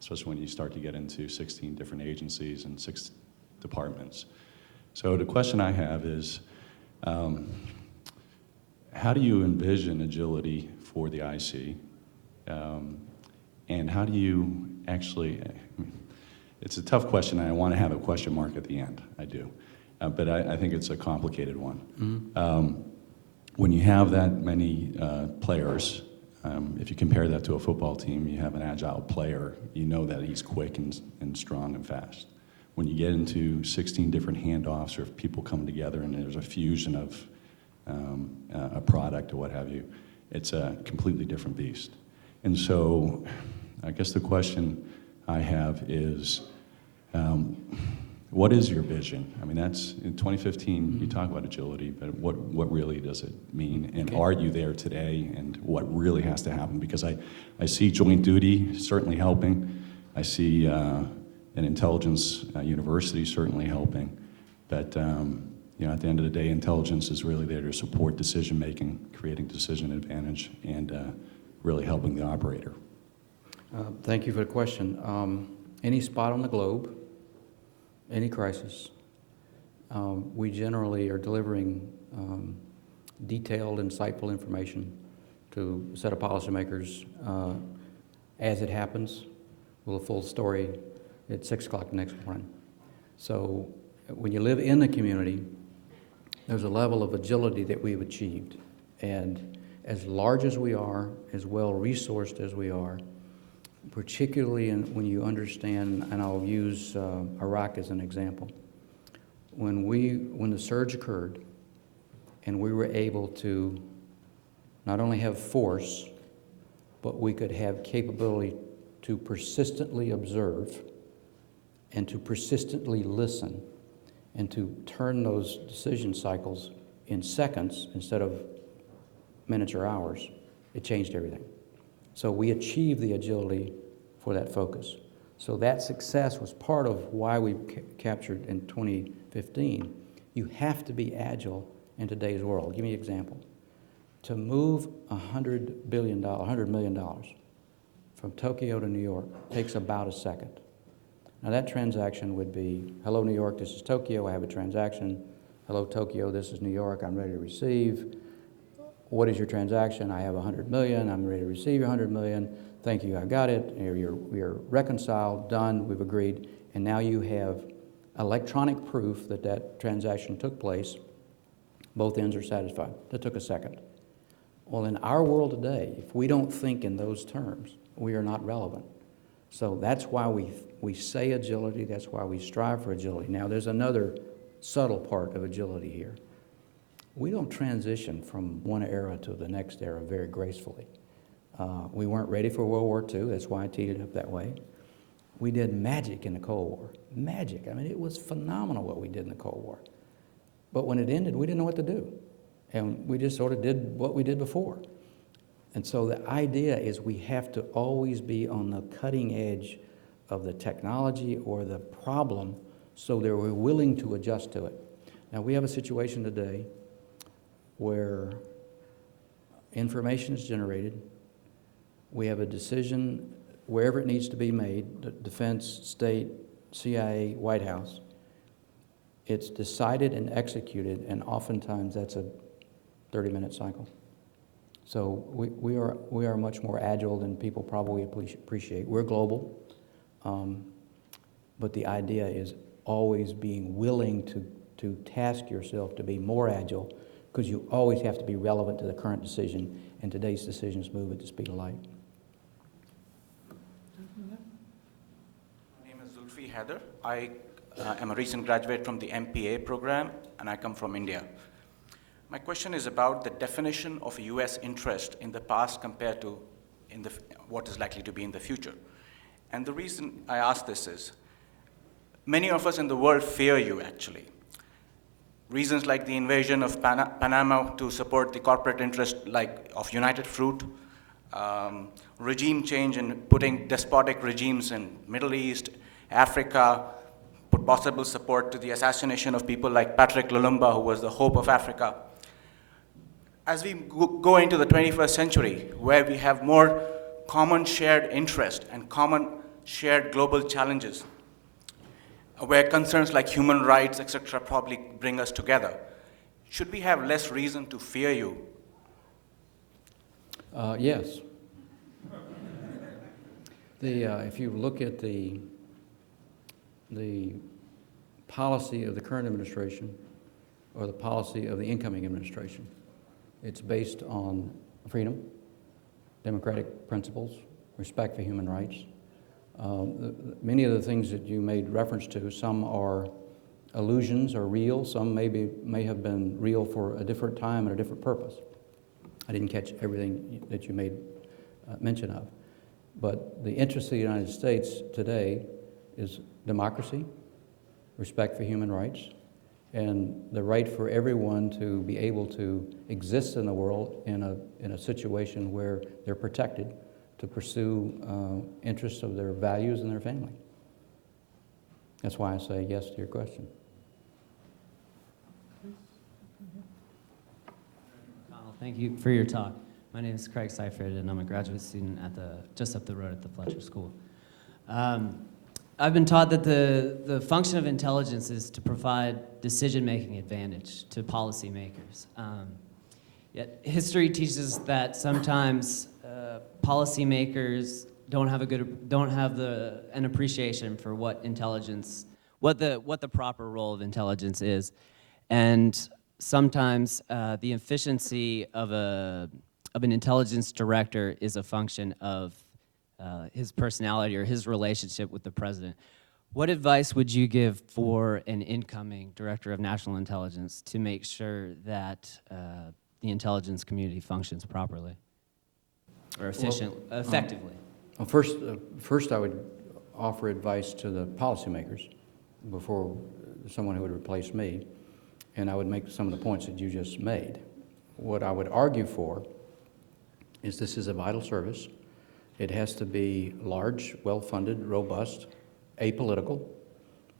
especially when you start to get into 16 different agencies and 6 departments. So the question I have is, how do you envision agility for the IC? And how do you actually, it's a tough question, and I want to have a question mark at the end, I do. But I think it's a complicated one. Mm-hmm. When you have that many players, if you compare that to a football team, you have an agile player, you know that he's quick and strong and fast. When you get into 16 different handoffs, or if people come together and there's a fusion of a product or what have you, it's a completely different beast. And so I guess the question I have is, what is your vision? I mean, that's, in 2015, you talk about agility, but what really does it mean? And are you there today? And what really has to happen? Because I see joint duty certainly helping. I see an intelligence university certainly helping. But you know, at the end of the day, intelligence is really there to support decision-making, creating decision advantage, and really helping the operator. Thank you for the question. Any spot on the globe, any crisis, we generally are delivering detailed, insightful information to a set of policymakers as it happens, with a full story at 6 o'clock the next morning. So when you live in the community, there's a level of agility that we've achieved. And as large as we are, as well resourced as we are, particularly when you understand, and I'll use Iraq as an example. When the surge occurred, and we were able to not only have force, but we could have capability to persistently observe and to persistently listen and to turn those decision cycles in seconds instead of minutes or hours, it changed everything. So we achieved the agility for that focus. So that success was part of why we captured in 2015. You have to be agile in today's world. Give me an example. To move $100 million from Tokyo to New York takes about a second. Now that transaction would be, hello New York, this is Tokyo, I have a transaction. Hello Tokyo, this is New York, I'm ready to receive. What is your transaction? I have 100 million, I'm ready to receive your 100 million. Thank you, I got it. We are reconciled, done, we've agreed. And now you have electronic proof that that transaction took place. Both ends are satisfied. That took a second. Well, in our world today, if we don't think in those terms, we are not relevant. So that's why we say agility, that's why we strive for agility. Now, there's another subtle part of agility here. We don't transition from one era to the next era very gracefully. We weren't ready for World War II, that's why I teed it up that way. We did magic in the Cold War. Magic, I mean, it was phenomenal what we did in the Cold War. But when it ended, we didn't know what to do. And we just sort of did what we did before. And so the idea is we have to always be on the cutting edge of the technology or the problem so that we're willing to adjust to it. Now, we have a situation today where information is generated. We have a decision wherever it needs to be made, defense, state, CIA, White House. It's decided and executed, and oftentimes that's a 30-minute cycle. So we are much more agile than people probably appreciate. We're global, but the idea is always being willing to task yourself to be more agile, because you always have to be relevant to the current decision, and today's decisions move at the speed of light. My name is Zulfi Haider. I am a recent graduate from the MPA program, and I come from India. My question is about the definition of U.S. interest in the past compared to what is likely to be in the future. And the reason I ask this is, many of us in the world fear you, actually. Reasons like the invasion of Panama to support the corporate interest of United Fruit, regime change and putting despotic regimes in Middle East, Africa, put possible support to the assassination of people like Patrick Lumumba, who was the hope of Africa. As we go into the 21st century, where we have more common shared interest and common shared global challenges, where concerns like human rights, etc., probably bring us together, should we have less reason to fear you? Yes. If you look at the policy of the current administration or the policy of the incoming administration, it's based on freedom, democratic principles, respect for human rights. Many of the things that you made reference to, some are illusions or real, some may have been real for a different time and a different purpose. I didn't catch everything that you made mention of. But the interest of the United States today is democracy, respect for human rights, and the right for everyone to be able to exist in the world in a situation where they're protected to pursue interests of their values and their family. That's why I say yes to your question. Thank you for your talk. My name is Craig Seifert, and I'm a graduate student just up the road at the Fletcher School. I've been taught that the function of intelligence is to provide decision-making advantage to policymakers. Yet history teaches that sometimes policymakers don't have an appreciation for what intelligence, what the proper role of intelligence is, and sometimes the efficiency of an intelligence director is a function of his personality or his relationship with the president. What advice would you give for an incoming director of national intelligence to make sure that the intelligence community functions properly or effectively? Well, first I would offer advice to the policymakers before someone who would replace me, and I would make some of the points that you just made. What I would argue for is this is a vital service. It has to be large, well-funded, robust, apolitical,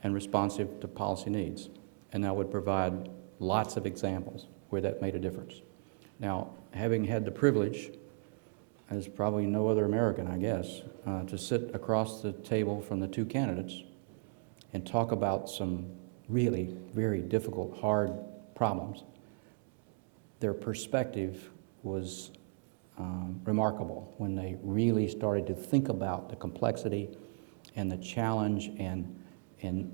and responsive to policy needs. And I would provide lots of examples where that made a difference. Now, having had the privilege, as probably no other American, I guess, to sit across the table from the two candidates and talk about some really very difficult, hard problems, their perspective was remarkable when they really started to think about the complexity and the challenge and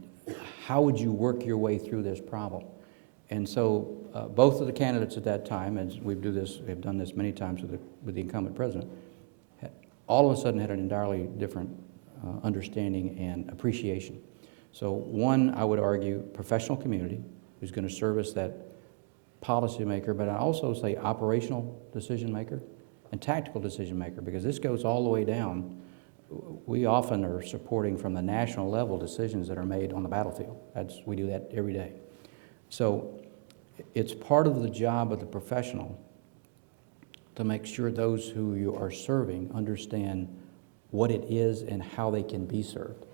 how would you work your way through this problem. And so both of the candidates at that time, as we've done this many times with the incumbent president, all of a sudden had an entirely different understanding and appreciation. So one, I would argue, professional community who's going to service that policymaker, but I also say operational decision maker and tactical decision maker, because this goes all the way down. We often are supporting from the national level decisions that are made on the battlefield. We do that every day. So it's part of the job of the professional to make sure those who you are serving understand what it is and how they can be served.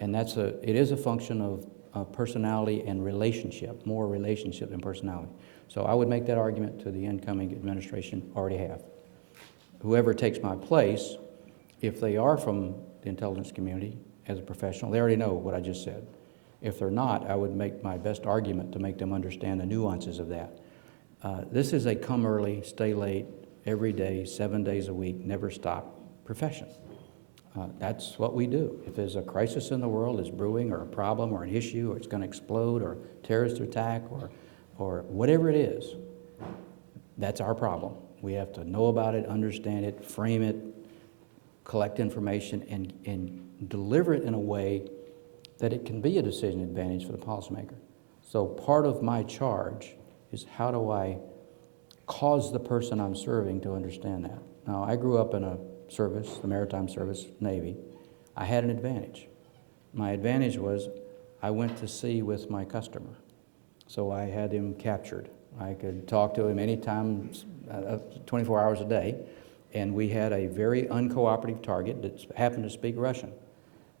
And it is a function of personality and relationship, more relationship than personality. So I would make that argument to the incoming administration, already have. Whoever takes my place, if they are from the intelligence community as a professional, they already know what I just said. If they're not, I would make my best argument to make them understand the nuances of that. This is a come early, stay late, every day, 7 days a week, never stop profession. That's what we do. If there's a crisis in the world is brewing, or a problem, or an issue, or it's going to explode, or terrorist attack, or whatever it is, that's our problem. We have to know about it, understand it, frame it, collect information, and deliver it in a way that it can be a decision advantage for the policymaker. So part of my charge is, how do I cause the person I'm serving to understand that? Now, I grew up in a service, the maritime service, Navy. I had an advantage. My advantage was I went to sea with my customer. So I had him captured. I could talk to him anytime, 24 hours a day, and we had a very uncooperative target that happened to speak Russian.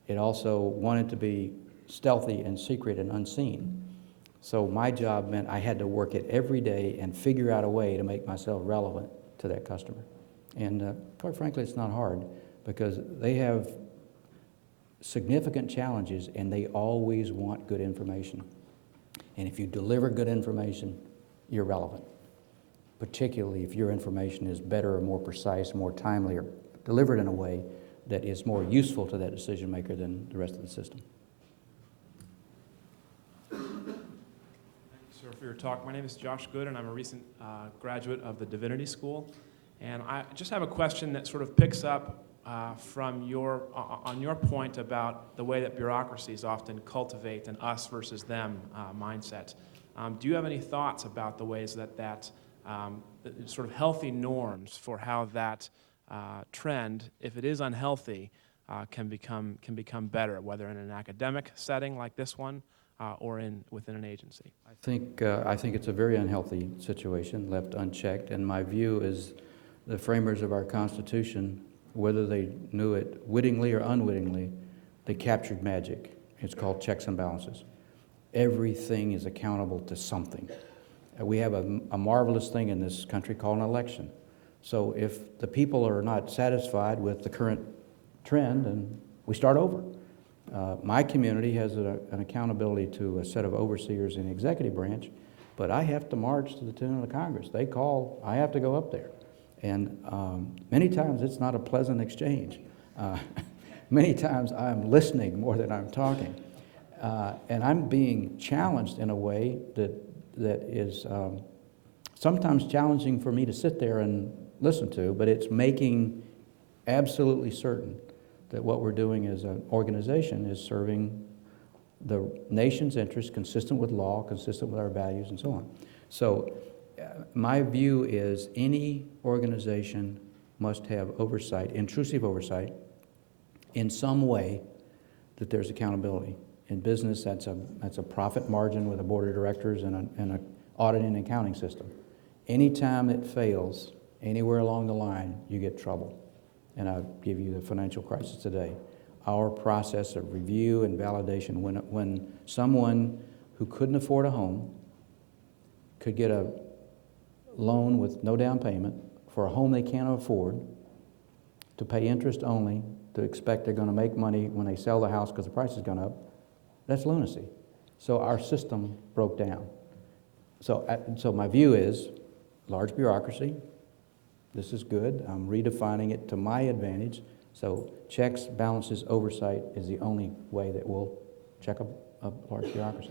It also wanted to be stealthy and secret and unseen. So my job meant I had to work it every day and figure out a way to make myself relevant to that customer. And quite frankly, it's not hard, because they have significant challenges and they always want good information. And if you deliver good information, you're relevant, particularly if your information is better or more precise, more timely, or delivered in a way that is more useful to that decision maker than the rest of the system. Thank you, sir, for your talk. My name is Josh Good, and I'm a recent graduate of the Divinity School. And I just have a question that sort of picks up from on your point about the way that bureaucracies often cultivate an us versus them mindset. Do you have any thoughts about the ways that sort of healthy norms for how that trend, if it is unhealthy, can become better, whether in an academic setting like this one or within an agency? I think it's a very unhealthy situation, left unchecked, and my view is the framers of our Constitution, whether they knew it wittingly or unwittingly, they captured magic. It's called checks and balances. Everything is accountable to something. We have a marvelous thing in this country called an election. So if the people are not satisfied with the current trend, then we start over. My community has an accountability to a set of overseers in the executive branch, but I have to march to the tune of the Congress. They call, I have to go up there. And many times it's not a pleasant exchange. Many times I'm listening more than I'm talking. And I'm being challenged in a way that is sometimes challenging for me to sit there and listen to, but it's making absolutely certain that what we're doing as an organization is serving the nation's interests, consistent with law, consistent with our values, and so on. So my view is any organization must have oversight, intrusive oversight, in some way that there's accountability. In business, that's a profit margin with a board of directors and an auditing and accounting system. Anytime it fails, anywhere along the line, you get trouble. And I'll give you the financial crisis today. Our process of review and validation, when someone who couldn't afford a home could get a loan with no down payment for a home they can't afford, to pay interest only, to expect they're going to make money when they sell the house because the price has gone up, that's lunacy. So our system broke down. So my view is large bureaucracy. This is good. I'm redefining it to my advantage. So checks, balances, oversight is the only way that we'll check a large bureaucracy.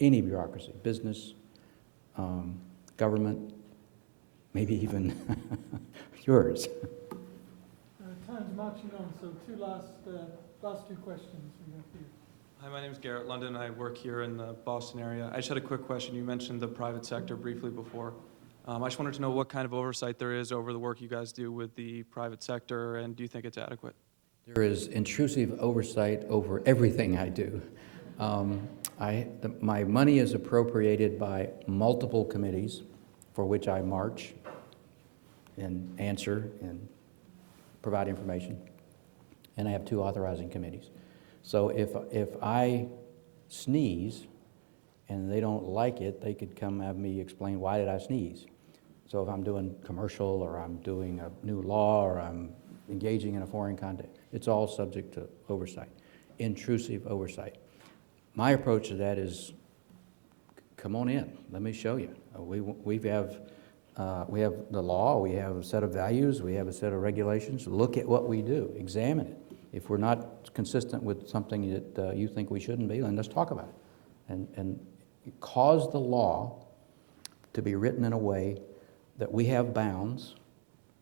Any bureaucracy, business, government, maybe even yours. Time marching on, so last two questions we have here. Hi, my name is Garrett London. I work here in the Boston area. I just had a quick question. You mentioned the private sector briefly before. I just wanted to know what kind of oversight there is over the work you guys do with the private sector, and do you think it's adequate? There is intrusive oversight over everything I do. My money is appropriated by multiple committees for which I march and answer and provide information. And I have 2 authorizing committees. So if I sneeze and they don't like it, they could come have me explain why did I sneeze. So if I'm doing commercial or I'm doing a new law or I'm engaging in a foreign context, it's all subject to oversight, intrusive oversight. My approach to that is, come on in, let me show you. We have the law, we have a set of values, we have a set of regulations. Look at what we do, examine it. If we're not consistent with something that you think we shouldn't be, then let's talk about it. And cause the law to be written in a way that we have bounds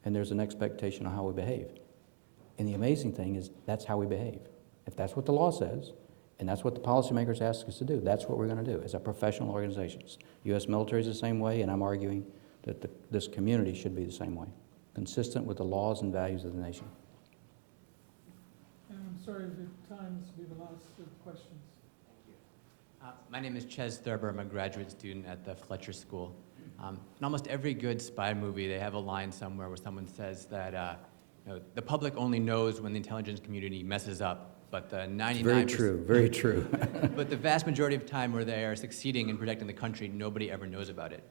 and there's an expectation of how we behave. And the amazing thing is that's how we behave. If that's what the law says, and that's what the policymakers ask us to do, that's what we're going to do as a professional organizations. U.S. military is the same way, and I'm arguing that this community should be the same way, consistent with the laws and values of the nation. And I'm sorry, the time this will be the last of the questions. My name is Ches Thurber. I'm a graduate student at the Fletcher School. In almost every good spy movie, they have a line somewhere where someone says that the public only knows when the intelligence community messes up, but the 99%... Very true, very true. But the vast majority of time where they are succeeding in protecting the country, nobody ever knows about it.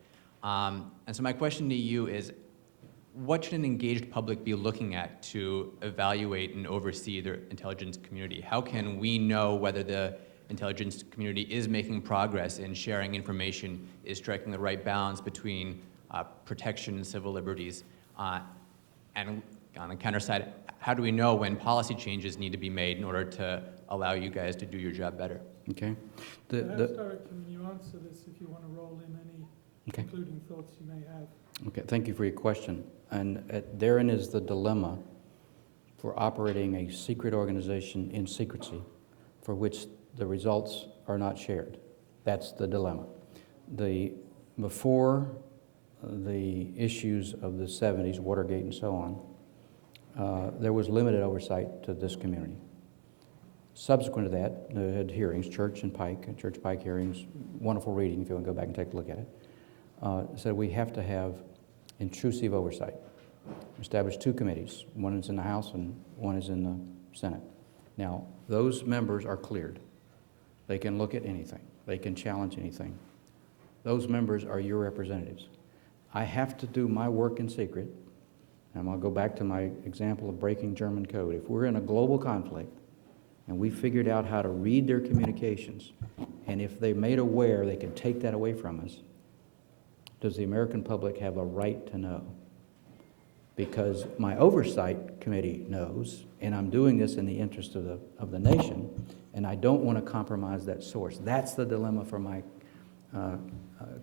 And so my question to you is, what should an engaged public be looking at to evaluate and oversee their intelligence community? How can we know whether the intelligence community is making progress in sharing information, is striking the right balance between protection and civil liberties? And on the counter side, how do we know when policy changes need to be made in order to allow you guys to do your job better? Okay. Perhaps, Derek, can you answer this if you want to roll in any concluding thoughts you may have? Okay, thank you for your question. And therein is the dilemma for operating a secret organization in secrecy for which the results are not shared. That's the dilemma. Before the issues of the 70s, Watergate and so on, there was limited oversight to this community. Subsequent to that, they had hearings, Church Pike hearings, wonderful reading if you want to go back and take a look at it, said we have to have intrusive oversight. Established 2 committees, one is in the House and one is in the Senate. Now, those members are cleared. They can look at anything. They can challenge anything. Those members are your representatives. I have to do my work in secret. And I'll go back to my example of breaking German code. If we're in a global conflict and we figured out how to read their communications, and if they made aware they can take that away from us, does the American public have a right to know? Because my oversight committee knows, and I'm doing this in the interest of the nation, and I don't want to compromise that source. That's the dilemma for my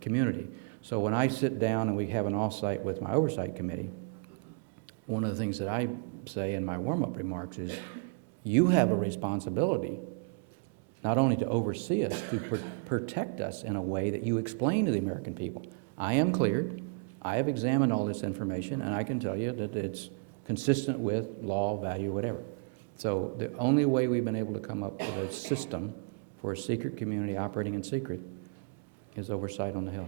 community. So when I sit down and we have an offsite with my oversight committee, one of the things that I say in my warm-up remarks is, you have a responsibility not only to oversee us, to protect us in a way that you explain to the American people. I am cleared. I have examined all this information, and I can tell you that it's consistent with law, value, whatever. So the only way we've been able to come up with a system for a secret community operating in secret is oversight on the Hill.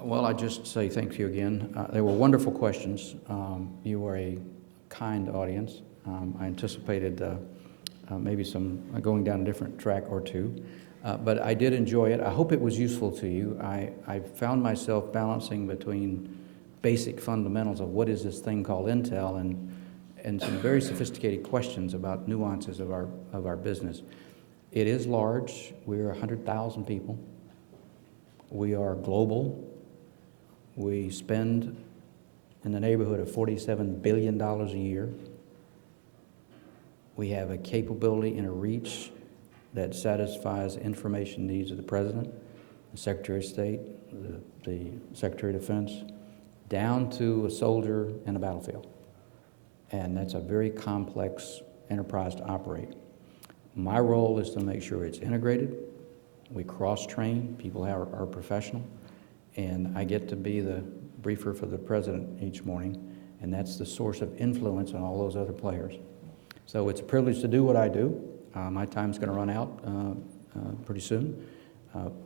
Well, I just say thank you again. They were wonderful questions. You were a kind audience. I anticipated maybe some going down a different track or two. But I did enjoy it. I hope it was useful to you. I found myself balancing between basic fundamentals of what is this thing called intel and some very sophisticated questions about nuances of our business. It is large. We're 100,000 people. We are global. We spend in the neighborhood of $47 billion a year. We have a capability and a reach that satisfies information needs of the President, the Secretary of State, the Secretary of Defense, down to a soldier in a battlefield. And that's a very complex enterprise to operate. My role is to make sure it's integrated. We cross-train, people are professional, and I get to be the briefer for the president each morning, and that's the source of influence on all those other players. So it's a privilege to do what I do. My time's going to run out pretty soon.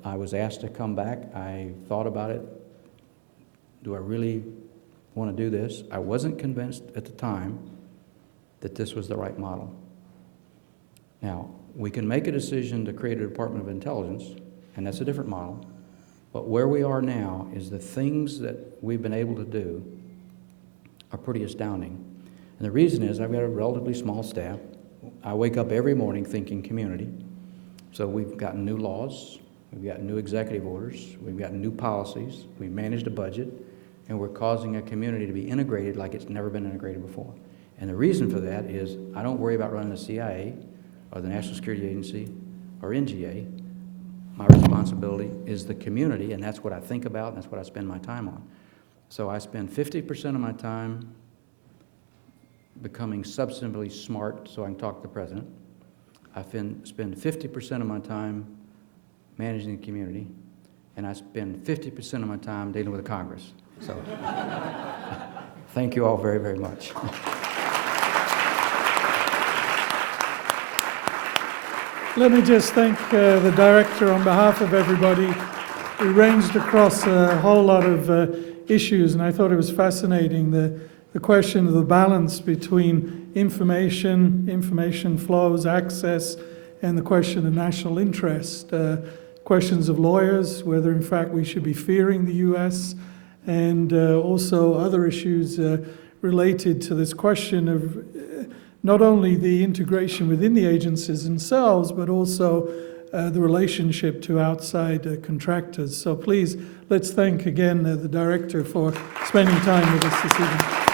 I was asked to come back. I thought about it. Do I really want to do this? I wasn't convinced at the time that this was the right model. Now, we can make a decision to create a Department of Intelligence, and that's a different model. But where we are now is the things that we've been able to do are pretty astounding. And the reason is I've got a relatively small staff. I wake up every morning thinking community. So we've gotten new laws, we've got new executive orders, we've got new policies, we've managed a budget, and we're causing a community to be integrated like it's never been integrated before. And the reason for that is I don't worry about running the CIA or the National Security Agency or NGA. My responsibility is the community, and that's what I think about, and that's what I spend my time on. So I spend 50% of my time becoming substantively smart so I can talk to the president. I spend 50% of my time managing the community, and I spend 50% of my time dealing with the Congress. So thank you all very, very much. Let me just thank the director on behalf of everybody. We ranged across a whole lot of issues, and I thought it was fascinating, the question of the balance between information flows, access, and the question of national interest. Questions of lawyers, whether in fact we should be fearing the U.S., and also other issues related to this question of not only the integration within the agencies themselves, but also the relationship to outside contractors. So please, let's thank again the director for spending time with us this evening.